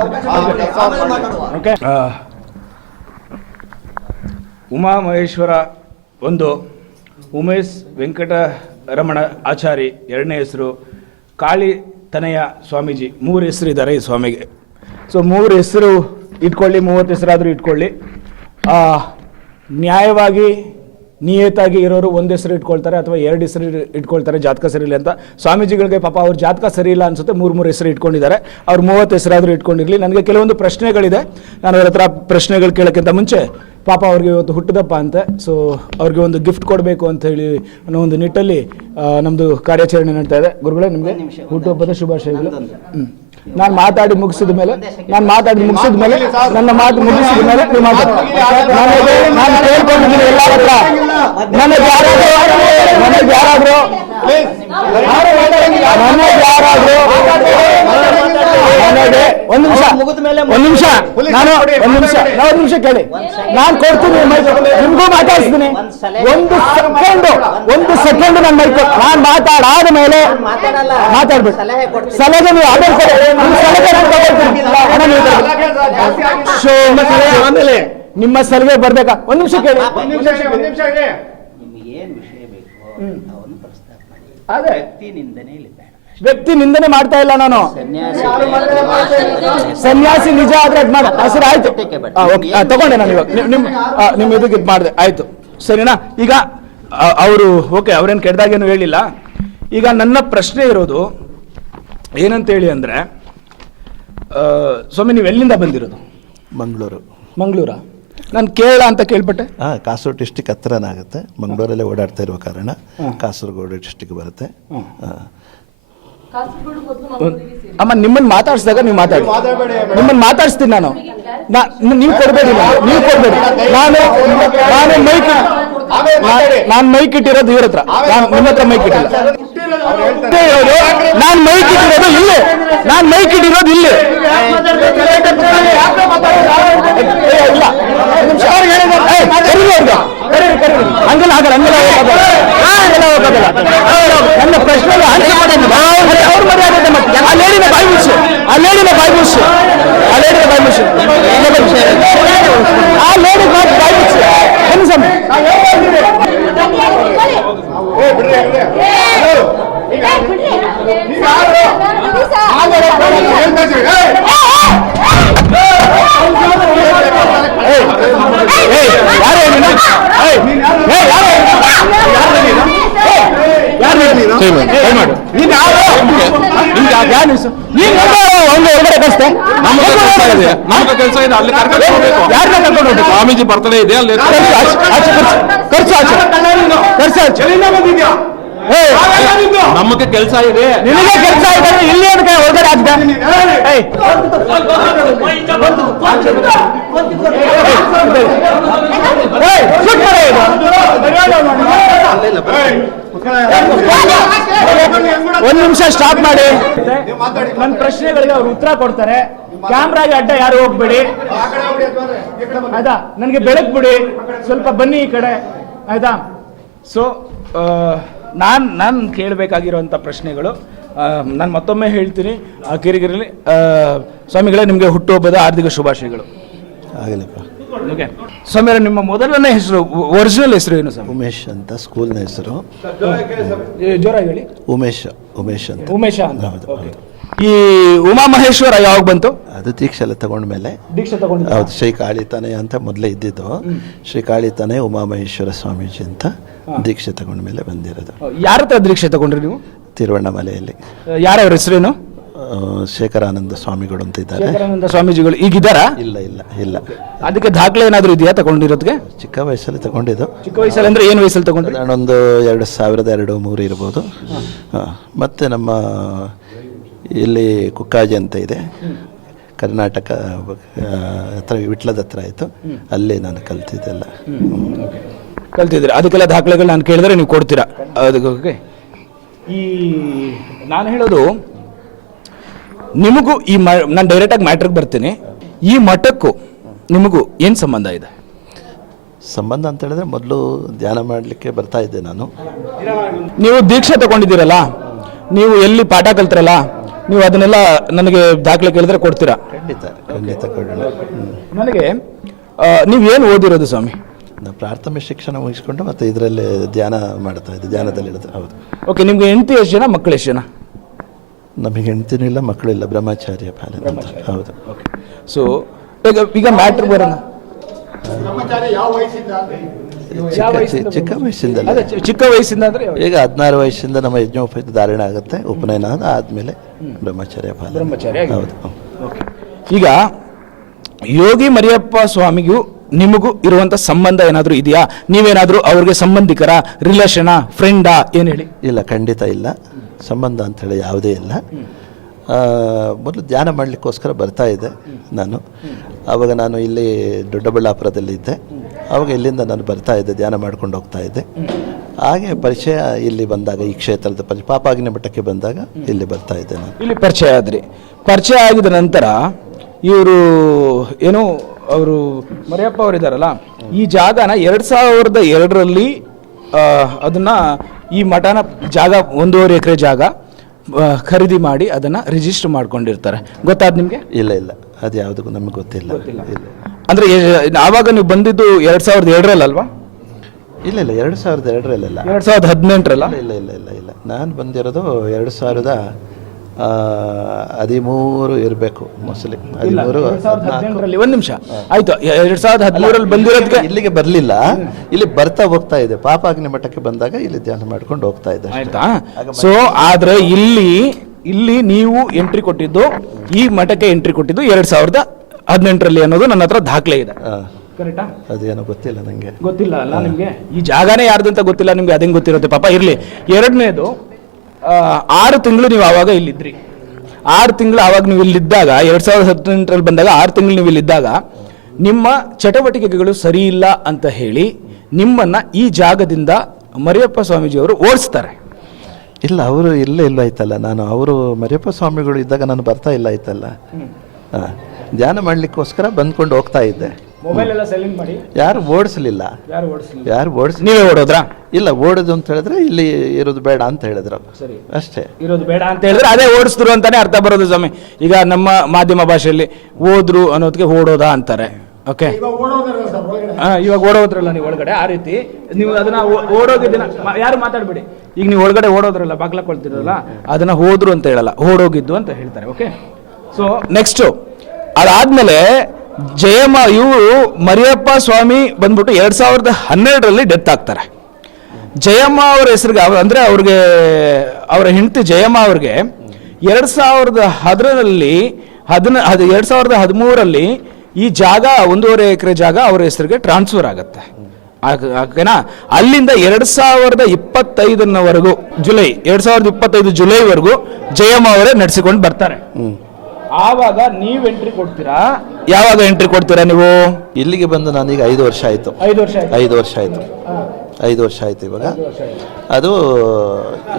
ಉಮಾ ಮಹೇಶ್ವರ 1, ಉಮೇಶ್ ವೆಂಕಟರಮಣ ಆಚಾರಿ 2ನೇ ಹೆಸರು, ಕಾಳಿ ತನಯ ಸ್ವಾಮೀಜಿ 3 ಹೆಸರು ಇದ್ದಾರೆ ಈ ಸ್ವಾಮಿಗೆ. ಸೊ 3 ಹೆಸರು ಇಟ್ಕೊಳ್ಳಿ, 30 ಹೆಸರಾದರೂ ಇಟ್ಕೊಳ್ಳಿ. ನ್ಯಾಯವಾಗಿ ನಿಯತಾಗಿ ಇರೋರು 1 ಹೆಸರು ಇಟ್ಕೊಳ್ತಾರೆ ಅಥವಾ 2 ಹೆಸರು ಇಟ್ಕೊಳ್ತಾರೆ ಜಾತಕ ಸರಿ ಇಲ್ಲ ಅಂತ. ಸ್ವಾಮೀಜಿಗಳಿಗೆ ಪಾಪ ಅವ್ರ ಜಾತಕ ಸರಿ ಇಲ್ಲ ಅನ್ಸುತ್ತೆ, 3 ಹೆಸರು ಇಟ್ಕೊಂಡಿದ್ದಾರೆ. ಅವ್ರು 30 ಹೆಸರಾದರೂ ಇಟ್ಕೊಂಡಿರಲಿ. ನನಗೆ ಕೆಲವೊಂದು ಪ್ರಶ್ನೆಗಳಿದೆ, ನಾನು ಅವ್ರ ಹತ್ರ ಪ್ರಶ್ನೆಗಳು ಕೇಳೋಕ್ಕಿಂತ ಮುಂಚೆ ಪಾಪ ಅವ್ರಿಗೆ ಇವತ್ತು ಹುಟ್ಟಿದಪ್ಪ ಅಂತೆ. ಸೊ ಅವ್ರಿಗೆ ಒಂದು ಗಿಫ್ಟ್ ಕೊಡಬೇಕು ಅಂತ ಹೇಳಿ ಅನ್ನೋ ಒಂದು ನಿಟ್ಟಲ್ಲಿ ನಮ್ಮದು ಕಾರ್ಯಾಚರಣೆ ನಡೀತಾ ಇದೆ. ಗುರುಗಳೇ, ನಿಮಗೆ ಹುಟ್ಟುಹಬ್ಬದ ಶುಭಾಶಯಗಳು. ನಾನು ಮಾತಾಡಿ ಮುಗಿಸಿದ ಮೇಲೆ ನನ್ನ ಮಾತು ಮುಗಿಸಿದ ಮೇಲೆ ನೀವು ಮಾತಾಡಿ. ನಾನು ಕೇಳ್ಕೊಂಡಿದ್ದೀನಿ ಎಲ್ಲರ ಹತ್ರ, ನನಗೆ ಯಾರಾದ್ರೂ ಒಂದು ನಿಮಿಷ ಕೇಳಿ, ನಾನು ಕೊಡ್ತೀನಿ, ನಿಮ್ಗೂ ಮಾತಾಡಿಸ್ತೀನಿ. ಒಂದು ಸೆಕೆಂಡ್ ನನ್ನ ಮೈಕ್ ನಾನು ಮಾತಾಡಾದ ಮೇಲೆ ಮಾತಾಡ್ಬೇಕು. ಸಲಹೆ ನೀವು ಆಮೇಲೆ ಆಮೇಲೆ ನಿಮ್ಮ ಸಲಹೆ ಬರ್ಬೇಕಾ? ಒಂದು ನಿಮಿಷ ಕೇಳಿ. ಅದೇ ವ್ಯಕ್ತಿ ನಿಂದನೆ ಮಾಡ್ತಾ ಇಲ್ಲ ನಾನು. ಸನ್ಯಾಸಿ ನಿಜ ಆದ್ರೆ ಸರಿ ಆಯ್ತು, ತಗೊಂಡೆ ನಾನು. ಇವಾಗ ನಿಮ್ಮ ಇದಕ್ಕೆ ಇದು ಮಾಡಿದೆ, ಆಯ್ತು ಸರಿನಾ? ಈಗ ಅವರು ಓಕೆ, ಅವ್ರೇನು ಕೆಟ್ಟದಾಗೇನು ಹೇಳಿಲ್ಲ. ಈಗ ನನ್ನ ಪ್ರಶ್ನೆ ಇರೋದು ಏನಂತ ಹೇಳಿ ಅಂದ್ರೆ, ಸ್ವಾಮಿ ನೀವು ಎಲ್ಲಿಂದ ಬಂದಿರೋದು? ಮಂಗಳೂರಾ? ನಾನು ಕೇರಳ ಅಂತ ಕೇಳ್ಪಟ್ಟೆ. ಕಾಸರಗೋಡು ಡಿಸ್ಟಿಕ್ ಹತ್ರನಾಗುತ್ತೆ, ಮಂಗಳೂರಲ್ಲೇ ಓಡಾಡ್ತಾ ಇರುವ ಕಾರಣ ಕಾಸರಗೋಡು ಡಿಸ್ಟಿಕ್ ಬರುತ್ತೆ. ಅಮ್ಮ, ನಿಮ್ಮನ್ನು ಮಾತಾಡ್ಸಿದಾಗ ನೀವು ಮಾತಾಡಿ, ನಿಮ್ಮನ್ನು ಮಾತಾಡಿಸ್ತೀನಿ ನಾನು. ನೀವು ಕೊಡಬೇಡಿ, ನಾನು ಮೈಕ್ ಇಟ್ಟಿರೋದು ಇವ್ರ ಹತ್ರ, ನಾನು ನಿಮ್ಮ ಹತ್ರ ಮೈಕ್ ಇಟ್ಟಿಲ್ಲ. ನಾನು ಮೈಕ್ ಇಟ್ಟಿರೋದು ಇಲ್ಲೇ, ಇಲ್ಲ ಹಂಗೆಲ್ಲ ಆಗಲ್ಲ, ನನ್ನ ಪ್ರಶ್ನೆ ಅವ್ರ ಮರ್ಯಾದೆ. ಮತ್ತೆ ಆ ಲೇಡಿನ ಬಾಯಿ ಮುಚ್ಚು, ಆ ಲೇಡಿ ಬಾಯಿ ಮುಚ್ಚು. ಏನು ಸಮಯ ಸ್ವಾಮೀಜಿ ಬರ್ತಡೇ ಇದೆ, ಅಲ್ಲಿ ನಮಗೆ ಕೆಲಸ ಇದೆ. ನಿನಗೆ ಕೆಲಸ ಇದೆ, ಇಲ್ಲಿ ಹೊರಗಡೆ ಒಂದು ನಿಮಿಷ ಸ್ಟಾಪ್ ಮಾಡಿ. ನನ್ನ ಪ್ರಶ್ನೆಗಳಿಗೆ ಅವ್ರು ಉತ್ತರ ಕೊಡ್ತಾರೆ. ಕ್ಯಾಮ್ರಾಗೆ ಅಡ್ಡ ಯಾರು ಹೋಗ್ಬೇಡಿ ಆಯ್ತಾ? ನನಗೆ ಬೆಳಕ್ ಬಿಡಿ, ಸ್ವಲ್ಪ ಬನ್ನಿ ಈ ಕಡೆ ಆಯ್ತಾ? ಸೊ ನಾನು ಕೇಳಬೇಕಾಗಿರುವಂಥ ಪ್ರಶ್ನೆಗಳು ನಾನು ಮತ್ತೊಮ್ಮೆ ಹೇಳ್ತೀನಿ. ಕಿರಿಗಿರಲಿ ಸ್ವಾಮಿಗಳೇ, ನಿಮಗೆ ಹುಟ್ಟುಹಬ್ಬದ ಹಾರ್ದಿಕ ಶುಭಾಶಯಗಳು. ಆಗಲಪ್ಪ. ಓಕೆ ಸ್ವಾಮಿ, ನಿಮ್ಮ ಮೊದಲನೇ ಹೆಸರು, ಒರಿಜಿನಲ್ ಹೆಸರು ಏನು ಸರ್? ಉಮೇಶ್ ಅಂತ ಸ್ಕೂಲ್ನ ಹೆಸರು. ಜೋರಾಗಿ ಹೇಳಿ. ಉಮೇಶ್ ಅಂತ. ಈ ಉಮಾ ಮಹೇಶ್ವರ ಯಾವಾಗ ಬಂತು? ಅದು ದೀಕ್ಷೆ ಎಲ್ಲ ತಗೊಂಡ್ಮೇಲೆ. ದೀಕ್ಷೆ ತಗೊಂಡು? ಹೌದು, ಶ್ರೀ ಕಾಳಿತನಯ ಅಂತ ಮೊದಲೇ ಇದ್ದಿದ್ದು. ಶ್ರೀ ಕಾಳಿತನಯ ಉಮಾ ಮಹೇಶ್ವರ ಸ್ವಾಮೀಜಿ ಅಂತ ದೀಕ್ಷೆ ತಗೊಂಡ್ಮೇಲೆ ಬಂದಿರೋದು. ಯಾರ ಹತ್ರ ದೀಕ್ಷೆ ತಗೊಂಡ್ರಿ ನೀವು? ತಿರುವಣ್ಣಾಮಲೆಯಲ್ಲಿ. ಯಾರ್ಯಾವ ಹೆಸರೇನು? ಶೇಖರಾನಂದ ಸ್ವಾಮಿಗಳು ಅಂತ ಇದ್ದಾರೆ. ಶೇಖರಾನಂದ ಸ್ವಾಮೀಜಿಗಳು ಈಗಿದ್ದಾರಾ? ಇಲ್ಲ. ಅದಕ್ಕೆ ದಾಖಲೆ ಏನಾದರೂ ಇದೆಯಾ ತಗೊಂಡಿರೋದಕ್ಕೆ? ಚಿಕ್ಕ ವಯಸ್ಸಲ್ಲಿ ತಗೊಂಡಿದ್ದು. ಚಿಕ್ಕ ವಯಸ್ಸಲ್ಲಿ ಅಂದ್ರೆ ಏನು ವಯಸ್ಸಲ್ಲಿ ತಗೊಂಡ್ರಿ? ನಾನೊಂದು 2002-2003 ಇರ್ಬೋದು. ಮತ್ತೆ ನಮ್ಮ ಇಲ್ಲಿ ಕುಕ್ಕಾಜಿ ಅಂತ ಇದೆ, ಕರ್ನಾಟಕ ಹತ್ರ, ವಿಟ್ಲದ ಹತ್ರ ಆಯಿತು, ಅಲ್ಲಿ ನಾನು ಕಲ್ತಿದ್ದೆಲ್ಲ. ಕಲ್ತಿದ್ದೀರಾ? ಅದಕ್ಕೆಲ್ಲ ದಾಖಲೆಗಳು ನಾನು ಕೇಳಿದ್ರೆ ನೀವು ಕೊಡ್ತೀರಾ? ಅದಕ್ಕೆ ಈ ನಾನು ಹೇಳೋದು, ನಿಮಗೂ ಈ ನಾನು ಡೈರೆಕ್ಟಾಗಿ ಮ್ಯಾಟ್ರಿಗೆ ಬರ್ತೀನಿ. ಈ ಮಠಕ್ಕೂ ನಿಮಗೂ ಏನು ಸಂಬಂಧ ಇದೆ? ಸಂಬಂಧ ಅಂತ ಹೇಳಿದ್ರೆ ಮೊದಲು ಧ್ಯಾನ ಮಾಡಲಿಕ್ಕೆ ಬರ್ತಾ ಇದ್ದೆ ನಾನು. ನೀವು ದೀಕ್ಷೆ ತಗೊಂಡಿದ್ದೀರಲ್ಲ, ನೀವು ಎಲ್ಲಿ ಪಾಠ ಕಲ್ತಿರಲ್ಲ, ನೀವು ಅದನ್ನೆಲ್ಲ ನನಗೆ ದಾಖಲೆ ಕೇಳಿದ್ರೆ ಕೊಡ್ತೀರಾ? ಖಂಡಿತ ಖಂಡಿತ ಕೊಡೋಣ. ನನಗೆ ನೀವೇನು ಓದಿರೋದು ಸ್ವಾಮಿ? ನಾವು ಪ್ರಾಥಮಿಕ ಶಿಕ್ಷಣ ಮುಗಿಸ್ಕೊಂಡು ಮತ್ತೆ ಇದರಲ್ಲಿ ಧ್ಯಾನ ಮಾಡ್ತಾ ಇದ್ದೆ, ಧ್ಯಾನದಲ್ಲಿ ಇರೋದು. ಹೌದು. ಓಕೆ, ನಿಮ್ಗೆ ಹೆಂಡತಿ ಎಷ್ಟು ಜನ, ಮಕ್ಕಳು ಎಷ್ಟು ಜನ? ನಮಗೆ ಹೆಂಡ್ತಿನೂ ಇಲ್ಲ, ಮಕ್ಕಳಿಲ್ಲ, ಬ್ರಹ್ಮಚಾರ್ಯ ಪಾಲನೆ ಅಂತ. ಹೌದು. ಸೊ ಈಗ ಮ್ಯಾಟ್ರ್ ಬರೋಣ. ಚಿಕ್ಕ ವಯಸ್ಸಿಂದಲೇ. ಅದೇ ಚಿಕ್ಕ ವಯಸ್ಸಿಂದ ಅಂದರೆ ಈಗ 16 ವಯಸ್ಸಿಂದ ನಮ್ಮ ಯಜ್ಞೋಪೇತ ಧಾರಣೆ ಆಗುತ್ತೆ, ಉಪನಯನ ಆದಮೇಲೆ ಬ್ರಹ್ಮಚಾರ್ಯ ಪಾಲನೆ. ಬ್ರಹ್ಮಚಾರ್ಯ. ಹೌದು. ಈಗ ಯೋಗಿ ಮರಿಯಪ್ಪ ಸ್ವಾಮಿಗೂ ನಿಮಗೂ ಇರುವಂತ ಸಂಬಂಧ ಏನಾದರೂ ಇದೆಯಾ? ನೀವೇನಾದರೂ ಅವ್ರಿಗೆ ಸಂಬಂಧಿಕರ, ರಿಲೇಷನಾ, ಫ್ರೆಂಡಾ? ಏನು ಹೇಳಿ. ಇಲ್ಲ, ಖಂಡಿತ ಇಲ್ಲ. ಸಂಬಂಧ ಅಂಥೇಳಿ ಯಾವುದೇ ಇಲ್ಲ. ಮೊದಲು ಧ್ಯಾನ ಮಾಡಲಿಕ್ಕೋಸ್ಕರ ಬರ್ತಾ ಇದ್ದೆ ನಾನು. ಆವಾಗ ನಾನು ಇಲ್ಲಿ ದೊಡ್ಡಬಳ್ಳಾಪುರದಲ್ಲಿದ್ದೆ. ಆವಾಗ ಇಲ್ಲಿಂದ ನಾನು ಬರ್ತಾ ಇದ್ದೆ, ಧ್ಯಾನ ಮಾಡ್ಕೊಂಡು ಹೋಗ್ತಾ ಇದ್ದೆ. ಹಾಗೆ ಪರಿಚಯ ಇಲ್ಲಿ ಬಂದಾಗ, ಈ ಕ್ಷೇತ್ರದ ಪರಿಚಯ ಪಾಪಾಗ್ನಿ ಮಠಕ್ಕೆ ಬಂದಾಗ ಇಲ್ಲಿ ಬರ್ತಾ ಇದ್ದೆ ನಾನು. ಇಲ್ಲಿ ಪರಿಚಯ ಆದ್ರಿ. ಪರಿಚಯ ಆಗಿದ ನಂತರ ಇವರು ಏನು, ಅವರು ಮರಿಯಪ್ಪ ಅವರಿದ್ದಾರಲ್ಲ, ಈ ಜಾಗನ 2002ರಲ್ಲಿ ಅದನ್ನ, ಈ ಮಠನ ಜಾಗ 1.5 ಎಕರೆ ಜಾಗ ಖರೀದಿ ಮಾಡಿ ಅದನ್ನ ರಿಜಿಸ್ಟರ್ ಮಾಡ್ಕೊಂಡಿರ್ತಾರೆ. ಗೊತ್ತಾದ್ ನಿಮ್ಗೆ? ಇಲ್ಲ ಇಲ್ಲ, ಅದು ಯಾವುದಕ್ಕೂ ನಮ್ಗೆ ಗೊತ್ತಿಲ್ಲ. ಇಲ್ಲ ಅಂದ್ರೆ ಆವಾಗ ನೀವು ಬಂದಿದ್ದು 2002ರಲ್ಲಿ ಅಲ್ವಾ? ಇಲ್ಲ ಇಲ್ಲ, 2002ರಲ್ಲಿ 2018ರಲ್ಲ? ಇಲ್ಲ ಇಲ್ಲ ಇಲ್ಲ ಇಲ್ಲ, ನಾನು ಬಂದಿರೋದು 2013 ಇರಬೇಕು ಮೋಸ್ಟ್ಲಿ. 2014ರಲ್ಲಿ. ಒಂದು ನಿಮಿಷ ಆಯ್ತು. 2013ರಲ್ಲಿ ಬಂದಿರೋದಕ್ಕೆ ಇಲ್ಲಿಗೆ ಬರಲಿಲ್ಲ, ಇಲ್ಲಿ ಬರ್ತಾ ಹೋಗ್ತಾ ಇದೆ. ಪಾಪಾಗ್ನಿ ಮಠಕ್ಕೆ ಬಂದಾಗ ಇಲ್ಲಿ ಧ್ಯಾನ ಮಾಡ್ಕೊಂಡು ಹೋಗ್ತಾ ಇದ್ದೆ. ಆಯ್ತಾ? ಸೊ ಆದ್ರೆ ಇಲ್ಲಿ ನೀವು ಎಂಟ್ರಿ ಕೊಟ್ಟಿದ್ದು, ಈ ಮಠಕ್ಕೆ ಎಂಟ್ರಿ ಕೊಟ್ಟಿದ್ದು 2018ರಲ್ಲಿ ಅನ್ನೋದು ನನ್ನ ಹತ್ರ ದಾಖಲೆ ಇದೆ. ಕರೆಕ್ಟಾ? ಅದೇನೋ ಗೊತ್ತಿಲ್ಲ ನಂಗೆ. ಗೊತ್ತಿಲ್ಲ ಅಲ್ಲ ನಿಮ್ಗೆ? ಈ ಜಾಗನೇ ಯಾರ್ದು ಅಂತ ಗೊತ್ತಿಲ್ಲ ನಿಮ್ಗೆ, ಅದೇಂಗ್ ಗೊತ್ತಿರುತ್ತೆ ಪಾಪ. ಇರ್ಲಿ. ಎರಡನೇದು, 6 ತಿಂಗಳು ನೀವು ಆವಾಗ ಇಲ್ಲಿದ್ರಿ. 6 ತಿಂಗಳು ಆವಾಗ ನೀವು ಇಲ್ಲಿದ್ದಾಗ, 2018ರಲ್ಲಿ ಬಂದಾಗ 6 ತಿಂಗಳು ನೀವು ಇಲ್ಲಿದ್ದಾಗ ನಿಮ್ಮ ಚಟುವಟಿಕೆಗಳು ಸರಿ ಇಲ್ಲ ಅಂತ ಹೇಳಿ ನಿಮ್ಮನ್ನ ಈ ಜಾಗದಿಂದ ಮರಿಯಪ್ಪ ಸ್ವಾಮೀಜಿಯವರು ಓಡಿಸ್ತಾರೆ. ಇಲ್ಲ, ಅವರು ಇಲ್ಲೇ ಇಲ್ಲ ಆಯ್ತಲ್ಲ. ಅವರು ಮರಿಯಪ್ಪ ಸ್ವಾಮಿಗಳು ಇದ್ದಾಗ ನಾನು ಬರ್ತಾ ಇಲ್ಲ ಆಯ್ತಲ್ಲ. ಧ್ಯಾನ ಮಾಡ್ಲಿಕ್ಕೋಸ್ಕರ ಬಂದ್ಕೊಂಡು ಹೋಗ್ತಾ ಇದ್ದೆ. ಮೊಬೈಲ್ ಎಲ್ಲ ಸೈಲೆಂಟ್ ಮಾಡಿ. ಯಾರು ಓಡಿಸ್ಲಿಲ್ಲ. ಯಾರು ನೀವೇ ಓಡೋದ್ರಾ? ಇಲ್ಲ, ಓಡೋದು ಅಂತ ಹೇಳಿದ್ರೆ ಇಲ್ಲಿ ಇರೋದು ಬೇಡ ಅಂತ ಹೇಳಿದ್ರು. ಸರಿ, ಅಷ್ಟೇ. ಇರೋದು ಬೇಡ ಅಂತ ಹೇಳಿದ್ರೆ ಅದೇ ಓಡಿಸಿದ್ರು ಅಂತಾನೆ ಅರ್ಥ ಬರೋದು ಸ್ವಾಮಿ. ಈಗ ನಮ್ಮ ಮಾಧ್ಯಮ ಭಾಷೆಯಲ್ಲಿ ಓದ್ರು ಅನ್ನೋದಕ್ಕೆ ಓಡೋದಾ ಅಂತಾರೆ. ಓಕೆ, ಇವಾಗ ಓಡೋದ್ರಲ್ಲ ನೀವು ಒಳಗಡೆ, ಆ ರೀತಿ ನೀವು ಅದನ್ನ ಓಡೋಗಿದ್ದನ್ನ ಯಾರು ಮಾತಾಡ್ಬೇಡಿ. ಈಗ ನೀವು ಒಳಗಡೆ ಓಡೋದ್ರಲ್ಲ, ಬಾಗ್ಲಾಕೊಳ್ತಿರಲ್ಲ, ಅದನ್ನ ಹೋದ್ರು ಅಂತ ಹೇಳಲ್ಲ, ಓಡೋಗಿದ್ದು ಅಂತ ಹೇಳ್ತಾರೆ. ಓಕೆ. ಸೊ ನೆಕ್ಸ್ಟ್ ಅದಾದ್ಮೇಲೆ ಜಯಮ್ಮ ಇವರು ಮರಿಯಪ್ಪ ಸ್ವಾಮಿ ಬಂದ್ಬಿಟ್ಟು 2012ರಲ್ಲಿ ಡೆತ್ ಆಗ್ತಾರೆ. ಜಯಮ್ಮ ಅವರ ಹೆಸರಿಗೆ, ಅಂದ್ರೆ ಅವ್ರಿಗೆ, ಅವರ ಹೆಂಡತಿ ಜಯಮ್ಮ ಅವ್ರಿಗೆ 2013ರಲ್ಲಿ ಈ ಜಾಗ 1.5 ಎಕರೆ ಜಾಗ ಅವರ ಹೆಸರಿಗೆ ಟ್ರಾನ್ಸ್ಫರ್ ಆಗುತ್ತೆ. ಓಕೆನಾ? ಅಲ್ಲಿಂದ 2025ವರೆಗೂ, ಜುಲೈ 2025 ಜುಲೈವರೆಗೂ ಜಯಮ್ಮ ಅವರೇ ನಡೆಸಿಕೊಂಡು ಬರ್ತಾರೆ. ಆವಾಗ ನೀವು ಎಂಟ್ರಿ ಕೊಡ್ತೀರಾ? ಯಾವಾಗ ಎಂಟ್ರಿ ಕೊಡ್ತೀರಾ ನೀವು? ಇಲ್ಲಿಗೆ ಬಂದು ನಾನೀಗ 5 ವರ್ಷ ಆಯ್ತು. 5 ವರ್ಷ ಆಯ್ತು. 5 ವರ್ಷ ಆಯ್ತು. 5 ವರ್ಷ ಆಯ್ತು ಇವಾಗ. ಅದು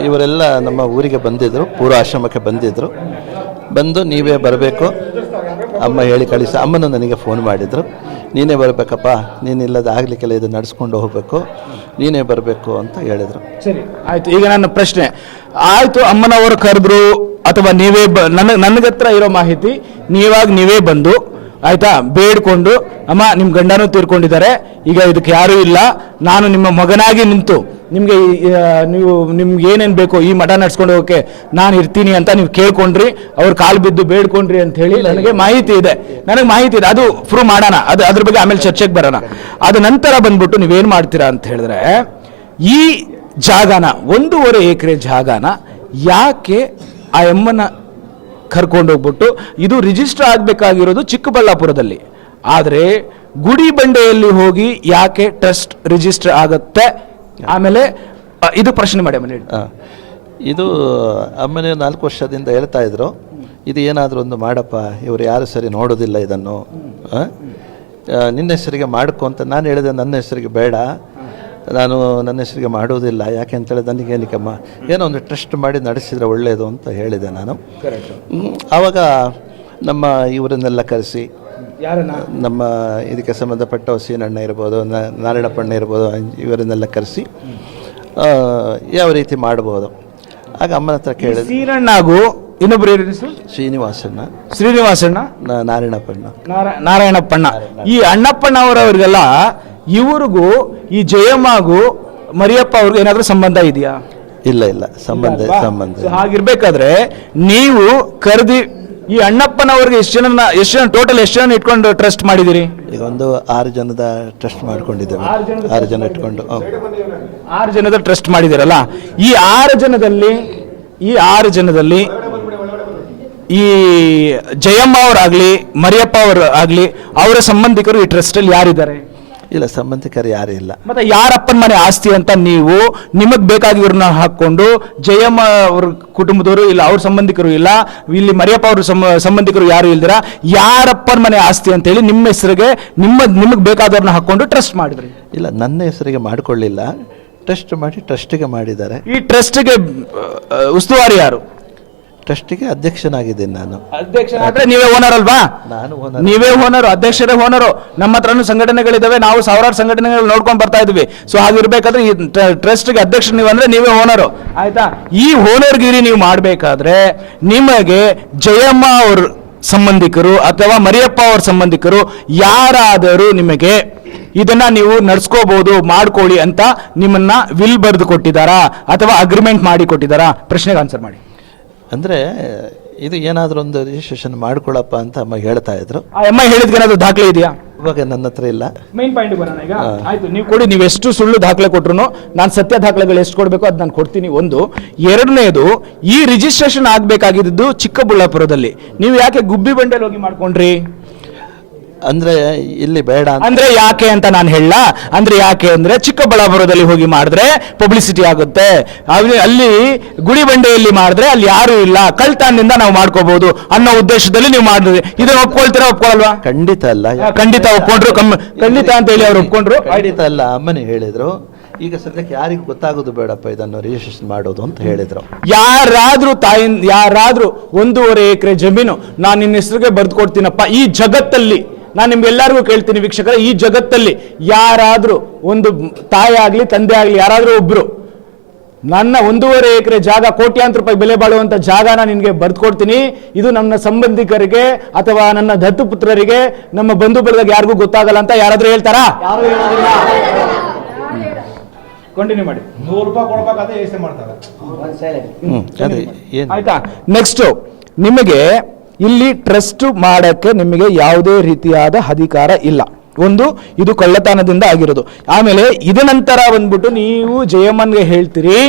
ಇವರೆಲ್ಲ ನಮ್ಮ ಊರಿಗೆ ಬಂದಿದ್ರು, ಪೂರ್ವಾಶ್ರಮಕ್ಕೆ ಬಂದಿದ್ರು. ಬಂದು ನೀವೇ ಬರಬೇಕು ಅಮ್ಮ ಹೇಳಿ ಕಳಿಸಿ. ಅಮ್ಮನ ನನಗೆ ಫೋನ್ ಮಾಡಿದ್ರು, ನೀನೇ ಬರಬೇಕಪ್ಪ, ನೀನಿಲ್ಲದ ಆಗ್ಲಿಕ್ಕೆಲ್ಲ ಇದು ನಡೆಸ್ಕೊಂಡು ಹೋಗ್ಬೇಕು, ನೀನೇ ಬರಬೇಕು ಅಂತ ಹೇಳಿದ್ರು. ಸರಿ ಆಯ್ತು. ಈಗ ನನ್ನ ಪ್ರಶ್ನೆ ಆಯ್ತು, ಅಮ್ಮನವರು ಕರೆದ್ರು ಅಥವಾ ನೀವೇ ನನಗೆ ಹತ್ರ ಇರೋ ಮಾಹಿತಿ, ನೀವೇ ಬಂದು ಆಯ್ತಾ ಬೇಡ್ಕೊಂಡು, ಅಮ್ಮ ನಿಮ್ಮ ಗಂಡನೂ ತೀರ್ಕೊಂಡಿದ್ದಾರೆ, ಈಗ ಇದಕ್ಕೆ ಯಾರೂ ಇಲ್ಲ, ನಾನು ನಿಮ್ಮ ಮಗನಾಗಿ ನಿಂತು ನಿಮ್ಗೆ ನಿಮ್ಗೆ ಏನೇನು ಬೇಕೋ ಈ ಮಠ ನಡ್ಸ್ಕೊಂಡು ಹೋಗೋಕೆ ನಾನು ಇರ್ತೀನಿ ಅಂತ ನೀವು ಕೇಳ್ಕೊಂಡ್ರಿ, ಅವ್ರ ಕಾಲು ಬಿದ್ದು ಬೇಡ್ಕೊಂಡ್ರಿ ಅಂತ ಹೇಳಿ ನನಗೆ ಮಾಹಿತಿ ಇದೆ. ಅದು ಪ್ರೂವ್ ಮಾಡೋಣ, ಅದ್ರ ಬಗ್ಗೆ ಆಮೇಲೆ ಚರ್ಚೆಗೆ ಬರೋಣ. ಅದ ನಂತರ ಬಂದ್ಬಿಟ್ಟು ನೀವೇನು ಮಾಡ್ತೀರಾ ಅಂತ ಹೇಳಿದ್ರೆ, ಈ ಜಾಗನ 1.5 ಎಕರೆ ಜಾಗನ ಯಾಕೆ ಆ ಎಮ್ಮನ ಕರ್ಕೊಂಡೋಗ್ಬಿಟ್ಟು, ಇದು ರಿಜಿಸ್ಟರ್ ಆಗಬೇಕಾಗಿರೋದು ಚಿಕ್ಕಬಳ್ಳಾಪುರದಲ್ಲಿ, ಆದರೆ ಗುಡಿ ಬಂಡೆಯಲ್ಲಿ ಹೋಗಿ ಯಾಕೆ ಟ್ರಸ್ಟ್ ರಿಜಿಸ್ಟರ್ ಆಗುತ್ತೆ? ಆಮೇಲೆ ಇದು ಪ್ರಶ್ನೆ ಮಾಡಿ ಅಮ್ಮನ ಹೇಳಿ. ಇದು ಅಮ್ಮನೇ 4 ವರ್ಷದಿಂದ ಹೇಳ್ತಾ ಇದ್ರು, ಇದು ಏನಾದರೂ ಒಂದು ಮಾಡಪ್ಪ, ಇವರು ಯಾರು ಸರಿ ನೋಡೋದಿಲ್ಲ ಇದನ್ನು, ನಿನ್ನ ಹೆಸರಿಗೆ ಮಾಡ್ಕೊ ಅಂತ. ನಾನು ಹೇಳಿದೆ ನನ್ನ ಹೆಸರಿಗೆ ಬೇಡ, ನಾನು ನನ್ನ ಹೆಸರಿಗೆ ಮಾಡುವುದಿಲ್ಲ. ಯಾಕೆ ಅಂತೇಳಿ ನನಗೇನಕ್ಕಮ್ಮ ಏನೋ ಒಂದು ಟ್ರಸ್ಟ್ ಮಾಡಿ ನಡೆಸಿದರೆ ಒಳ್ಳೆಯದು ಅಂತ ಹೇಳಿದೆ ನಾನು. ಆವಾಗ ನಮ್ಮ ಇವರನ್ನೆಲ್ಲ ಕರೆಸಿ, ನಮ್ಮ ಇದಕ್ಕೆ ಸಂಬಂಧಪಟ್ಟ ಸೀನಣ್ಣ ಇರ್ಬೋದು, ನಾರಾಯಣಪ್ಪಣ್ಣ ಇರ್ಬೋದು, ಇವರನ್ನೆಲ್ಲ ಕರೆಸಿ ಯಾವ ರೀತಿ ಮಾಡ್ಬೋದು. ಆಗ ಅಮ್ಮನ ಹತ್ರ ಕೇಳಿದೆ. ಸೀನಣ್ಣಗೂ ಇನ್ನೊಬ್ರು ಶ್ರೀನಿವಾಸಣ್ಣ, ನಾರಾಯಣಪ್ಪಣ್ಣ. ಈ ಅಣ್ಣಪ್ಪಣ್ಣ ಅವರವ್ರಿಗೆಲ್ಲ ಇವ್ರಿಗೂ ಈ ಜಯಮ್ಮಗೂ ಮರಿಯಪ್ಪ ಅವ್ರಿಗೂ ಏನಾದ್ರೂ ಸಂಬಂಧ ಇದೆಯಾ? ಇಲ್ಲ, ಸಂಬಂಧ. ಹಾಗಿರ್ಬೇಕಾದ್ರೆ ನೀವು ಕರೆದಿ ಈ ಅಣ್ಣಪ್ಪನವ್ರಿಗೆ ಎಷ್ಟು ಜನ ಟೋಟಲ್ ಎಷ್ಟು ಜನ ಇಟ್ಕೊಂಡು ಟ್ರಸ್ಟ್ ಮಾಡಿದಿರಿ? ಈಗ ಒಂದು 6 ಜನದ ಟ್ರಸ್ಟ್ ಮಾಡ್ಕೊಂಡಿದ್ದೇವೆ. 6 ಜನ ಇಟ್ಕೊಂಡು 6 ಜನದ ಟ್ರಸ್ಟ್ ಮಾಡಿದಿರಲ್ಲ. ಈ 6 ಜನದಲ್ಲಿ ಈ ಜಯಮ್ಮ ಅವರಾಗ್ಲಿ ಮರಿಯಪ್ಪ ಅವರು ಆಗ್ಲಿ ಅವರ ಸಂಬಂಧಿಕರು ಈ ಟ್ರಸ್ಟ್ ಅಲ್ಲಿ ಯಾರಿದ್ದಾರೆ? ಇಲ್ಲ, ಸಂಬಂಧಿಕರು ಯಾರು ಇಲ್ಲ. ಮತ್ತೆ ಯಾರಪ್ಪನ ಮನೆ ಆಸ್ತಿ ಅಂತ ನೀವು ನಿಮಗ್ ಬೇಕಾಗಿವ್ರನ್ನ ಹಾಕೊಂಡು ಜಯಮ್ಮ ಅವ್ರ ಕುಟುಂಬದವರು ಇಲ್ಲ, ಅವ್ರ ಸಂಬಂಧಿಕರು ಇಲ್ಲ, ಇಲ್ಲಿ ಮರಿಯಪ್ಪ ಅವ್ರ ಸಂಬಂಧಿಕರು ಯಾರು ಇಲ್ದಿರ ಯಾರಪ್ಪನ ಮನೆ ಆಸ್ತಿ ಅಂತ ಹೇಳಿ ನಿಮ್ಮ ಹೆಸರಿಗೆ ನಿಮಗ್ ಬೇಕಾದವ್ರನ್ನ ಹಾಕೊಂಡು ಟ್ರಸ್ಟ್ ಮಾಡಿದ್ರಿ? ಇಲ್ಲ, ನನ್ನ ಹೆಸರಿಗೆ ಮಾಡಿಕೊಳ್ಳಿಲ್ಲ, ಟ್ರಸ್ಟ್ ಮಾಡಿ ಟ್ರಸ್ಟಿಗೆ ಮಾಡಿದ್ದಾರೆ. ಈ ಟ್ರಸ್ಟ್ಗೆ ಉಸ್ತುವಾರಿ ಯಾರು? ಟ್ರಸ್ಟಿಗೆ ಅಧ್ಯಕ್ಷನಾಗಿದ್ದೀನಿ ನಾನು. ಅಧ್ಯಕ್ಷ ಆದ್ರೆ ನೀವೇ ಓನರ್ ಅಲ್ವಾ? ನಾನು ನೀವೇ ಓನರು, ಅಧ್ಯಕ್ಷರೇ ಓನರು. ನಮ್ಮ ಹತ್ರನೂ ಸಂಘಟನೆಗಳಿದಾವೆ, ನಾವು ಸಾವಿರಾರು ಸಂಘಟನೆಗಳು ನೋಡ್ಕೊಂಡು ಬರ್ತಾ ಇದ್ವಿ. ಸೊ ಹಾಗಿರ್ಬೇಕಾದ್ರೆ ಈ ಟ್ರಸ್ಟ್ಗೆ ಅಧ್ಯಕ್ಷ ನೀವಂದ್ರೆ ನೀವೇ ಓನರು, ಆಯ್ತಾ? ಈ ಓನರ್ಗಿರಿ ನೀವು ಮಾಡಬೇಕಾದ್ರೆ ನಿಮಗೆ ಜಯಮ್ಮ ಅವ್ರ ಸಂಬಂಧಿಕರು ಅಥವಾ ಮರಿಯಪ್ಪ ಅವ್ರ ಸಂಬಂಧಿಕರು ಯಾರಾದರೂ ನಿಮಗೆ ಇದನ್ನ ನೀವು ನಡ್ಸ್ಕೋಬಹುದು ಮಾಡ್ಕೊಳ್ಳಿ ಅಂತ ನಿಮ್ಮನ್ನ ವಿಲ್ ಬರೆದು ಕೊಟ್ಟಿದ್ದಾರಾ ಅಥವಾ ಅಗ್ರಿಮೆಂಟ್ ಮಾಡಿ ಕೊಟ್ಟಿದ್ದಾರಾ? ಪ್ರಶ್ನೆಗೆ ಆನ್ಸರ್ ಮಾಡಿ. ಅಂದರೆ ಇದು ಏನಾದರೂ ಒಂದು ರಿಜಿಸ್ಟ್ರೇಷನ್ ಮಾಡ್ಕೊಳ್ಳಪ್ಪ ಅಂತ ಅಮ್ಮ ಹೇಳ್ತಾ ಇದ್ರು. ಆ ಅಮ್ಮ ಹೇಳಿದ್ಕೆ ಏನಾದ್ರು ದಾಖಲೆ ಇದೆಯಾ? ಇವಾಗ ನನ್ನ ಹತ್ರ ಇಲ್ಲ. ಮೈನ್ ಪಾಯಿಂಟ್ ಬರೋಣ ಈಗ. ಆಯ್ತು, ನೀವು ಕೊಡಿ. ನೀವು ಎಷ್ಟು ಸುಳ್ಳು ದಾಖಲೆ ಕೊಟ್ರು ನಾನು ಸತ್ಯ ದಾಖಲೆಗಳು ಎಷ್ಟು ಕೊಡಬೇಕು ಅದು ನಾನು ಕೊಡ್ತೀನಿ. ಒಂದು. ಎರಡನೇದು, ಈ ರಿಜಿಸ್ಟ್ರೇಷನ್ ಆಗಬೇಕಾಗಿದ್ದು ಚಿಕ್ಕಬಳ್ಳಾಪುರದಲ್ಲಿ, ನೀವು ಯಾಕೆ ಗುಬ್ಬಿ ಬಂಡೆಯಲ್ಲಿ ಹೋಗಿ ಮಾಡ್ಕೊಂಡ್ರಿ? ಅಂದ್ರೆ ಇಲ್ಲಿ ಬೇಡ ಅಂದ್ರೆ ಯಾಕೆ ಅಂತ ನಾನು ಹೇಳ. ಅಂದ್ರೆ ಯಾಕೆ ಅಂದ್ರೆ ಚಿಕ್ಕಬಳ್ಳಾಪುರದಲ್ಲಿ ಹೋಗಿ ಮಾಡಿದ್ರೆ ಪಬ್ಲಿಸಿಟಿ ಆಗುತ್ತೆ, ಅಲ್ಲಿ ಗುಡಿ ಬಂಡೆಯಲ್ಲಿ ಮಾಡಿದ್ರೆ ಅಲ್ಲಿ ಯಾರು ಇಲ್ಲ, ಕಳ್ತನದಿಂದ ನಾವು ಮಾಡ್ಕೋಬಹುದು ಅನ್ನೋ ಉದ್ದೇಶದಲ್ಲಿ ನೀವು ಮಾಡಿದ್ರಿ. ಇದನ್ನ ಒಪ್ಕೊಳ್ತೀರಾ ಒಪ್ಕೊಳಲ್ವಾ? ಖಂಡಿತ ಅಲ್ಲ. ಖಂಡಿತ ಒಪ್ಕೊಂಡ್ರು, ಖಂಡಿತ ಅಂತ ಹೇಳಿ ಅವ್ರು ಒಪ್ಕೊಂಡ್ರು. ಖಂಡಿತ ಅಲ್ಲ, ಅಮ್ಮನೇ ಹೇಳಿದ್ರು. ಈಗ ಸದ್ಯಕ್ಕೆ ಯಾರಿಗೂ ಗೊತ್ತಾಗೋದು ಬೇಡಪ್ಪ ಇದನ್ನು ರಿಜಿಸ್ಟ್ರೇಷನ್ ಮಾಡೋದು ಅಂತ ಹೇಳಿದ್ರು. ಯಾರಾದ್ರೂ 1.5 ಎಕರೆ ಜಮೀನು ನಾನು ನಿನ್ನ ಹೆಸರಿಗೆ ಬರೆದು ಕೊಡ್ತೀನಪ್ಪ, ಈ ಜಗತ್ತಲ್ಲಿ ನಾನು ನಿಮ್ಗೆಲ್ಲರಿಗೂ ಕೇಳ್ತೀನಿ ವೀಕ್ಷಕರೇ, ಈ ಜಗತ್ತಲ್ಲಿ ಯಾರಾದ್ರೂ ಒಂದು ತಾಯಿ ಆಗ್ಲಿ ತಂದೆ ಆಗ್ಲಿ ಯಾರಾದ್ರೂ ಒಬ್ರು ನನ್ನ 1.5 ಎಕರೆ ಜಾಗ, ಕೋಟ್ಯಾಂತರ ರೂಪಾಯಿ ಬೆಲೆ ಬಾಳುವಂತ ಜಾಗನ ನಿನ್ಗೆ ಬರ್ದು ಕೊಡ್ತೀನಿ, ಇದು ನನ್ನ ಸಂಬಂಧಿಕರಿಗೆ ಅಥವಾ ನನ್ನ ದತ್ತು ಪುತ್ರರಿಗೆ, ನಮ್ಮ ಬಂಧು ಬಳಗ ಯಾರಿಗೂ ಗೊತ್ತಾಗಲ್ಲ ಅಂತ ಯಾರಾದ್ರೂ ಹೇಳ್ತಾರಾ? ಕಂಟಿನ್ಯೂ ಮಾಡಿ. 100 ರೂಪಾಯಿ ಕೊಡ್ಬೇಕಾದ್ರೆ ಏಸೆ ಮಾಡ್ತಾರೆ. ಆಯ್ತಾ? ನೆಕ್ಸ್ಟ್, ನಿಮಗೆ ಇಲ್ಲಿ ಟ್ರಸ್ಟ್ ಮಾಡಕ್ಕೆ ನಿಮಗೆ ಯಾವುದೇ ರೀತಿಯಾದ ಅಧಿಕಾರ ಇಲ್ಲ. ಒಂದು, ಇದು ಕಳ್ಳತನದಿಂದ ಆಗಿರೋದು. ಆಮೇಲೆ ಇದ ನಂತರ ಬಂದ್ಬಿಟ್ಟು ನೀವು ಜಯಮ್ಮನ್ಗೆ ಹೇಳ್ತೀರಿ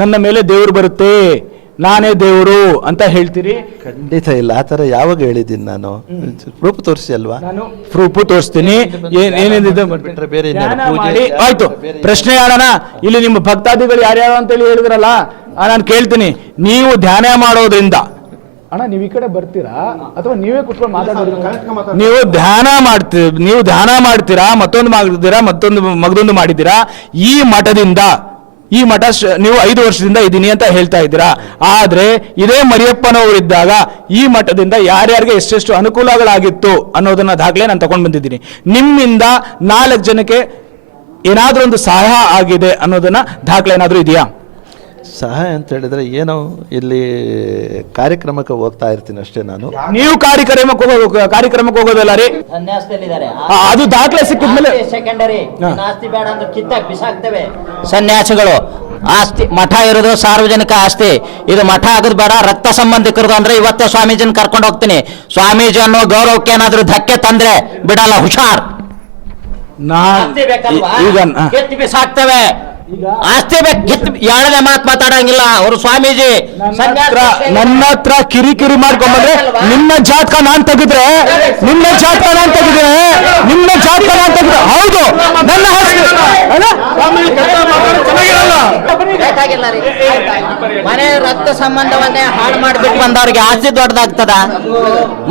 ನನ್ನ ಮೇಲೆ ದೇವ್ರು ಬರುತ್ತೆ, ನಾನೇ ದೇವರು ಅಂತ ಹೇಳ್ತೀರಿ. ಖಂಡಿತ ಇಲ್ಲ, ಆ ತರ ಯಾವಾಗ ಹೇಳಿದ್ದೀನಿ ನಾನು? ಪ್ರೂಫ್ ತೋರಿಸಿ ಅಲ್ವಾ? ನಾನು ಪ್ರೂಫ್ ತೋರಿಸ್ತೀನಿ. ಬೇರೆ ಆಯ್ತು, ಪ್ರಶ್ನೆ ಆಡೋಣ. ಇಲ್ಲಿ ನಿಮ್ಮ ಭಕ್ತಾದಿಗಳು ಯಾರ್ಯಾರು ಅಂತೇಳಿ ಹೇಳಿದ್ರಲ್ಲ, ನಾನು ಕೇಳ್ತೀನಿ, ನೀವು ಧ್ಯಾನ ಮಾಡೋದ್ರಿಂದ ಅಣ್ಣ ನೀವು ಈ ಕಡೆ ಬರ್ತೀರಾ ಅಥವಾ ನೀವೇ ಕುತ್ಕೊಂಡು ಮಾತಾಡೋದು? ನೀವು ಧ್ಯಾನ ಮಾಡ್ತೀರಾ, ಮತ್ತೊಂದು ಮಾಡಿದ್ದೀರಾ. ಈ ಮಠ ನೀವು 5 ವರ್ಷದಿಂದ ಇದ್ದೀನಿ ಅಂತ ಹೇಳ್ತಾ ಇದ್ದೀರಾ. ಆದ್ರೆ ಇದೇ ಮರಿಯಪ್ಪನವರಿದ್ದಾಗ ಈ ಮಠದಿಂದ ಯಾರ್ಯಾರಿಗೆ ಎಷ್ಟೆಷ್ಟು ಅನುಕೂಲಗಳಾಗಿತ್ತು ಅನ್ನೋದನ್ನ ದಾಖಲೆ ನಾನು ತಗೊಂಡು ಬಂದಿದ್ದೀನಿ. ನಿಮ್ಮಿಂದ 4 ಜನಕ್ಕೆ ಏನಾದ್ರೂ ಒಂದು ಸಹಾಯ ಆಗಿದೆ ಅನ್ನೋದನ್ನ ದಾಖಲೆ ಏನಾದ್ರೂ ಇದೆಯಾ? ಸಹಾಯ ಅಂತ ಹೇಳಿದ್ರೆ ಏನೋ ಇಲ್ಲಿ ಕಾರ್ಯಕ್ರಮಕ್ಕೆ ಹೋಗ್ತಾ ಇರ್ತೀನಿ ಅಷ್ಟೇ ನಾನು. ನೀವು ಕಾರ್ಯಕ್ರಮಕ್ಕೆ ಹೋಗೋದಲ್ಲ ರೀ, ಅದು ದಾಖಲೆ ಸಿಕ್ಕಿದ್ಮೇಲೆ ಸೆಕೆಂಡರಿ ಆಸ್ತಿ ಬೇಡ ಅಂದ್ರೆ ಕಿತ್ತಾಕ್ ಬಿಸಾಕ್ತೇವೆ. ಸನ್ಯಾಸಿಗಳು ಆಸ್ತಿ ಮಠ ಇರೋದು ಸಾರ್ವಜನಿಕ ಆಸ್ತಿ, ಇದು ಮಠ ಆಗೋದು ಬೇಡ, ರಕ್ತ ಸಂಬಂಧಿಕರದು ಅಂದ್ರೆ ಇವತ್ತೇ ಸ್ವಾಮೀಜಿನ ಕರ್ಕೊಂಡು ಹೋಗ್ತೀನಿ. ಸ್ವಾಮೀಜಿ ಅನ್ನೋ ಗೌರವಕ್ಕೆ ಏನಾದ್ರು ಧಕ್ಕೆ ತಂದ್ರೆ ಬಿಡಲ್ಲ, ಹುಷಾರ್. ಈಗ ಕಿತ್ತು ಬಿಸಾಕ್ತೇವೆ. ಆಸ್ತಿ ಎರಡನೇ ಮಾತು ಮಾತಾಡಂಗಿಲ್ಲ ಅವರು ಸ್ವಾಮೀಜಿ. ನನ್ನ ಹತ್ರ ಕಿರಿಕಿರಿ ಮಾಡ್ಕೊಂಡ್ರೆ ನಿಮ್ಮ ಜಾತಕ ನಾನ್ ತೆಗೆದ್ರೆ ಹೌದು ನನ್ನ ಮನೆ ರಕ್ತ ಸಂಬಂಧವನ್ನೇ ಹಾಳು ಮಾಡ್ಬಿಟ್ಟು ಬಂದವ್ರಿಗೆ ಆಸ್ತಿ ದೊಡ್ಡದಾಗ್ತದ?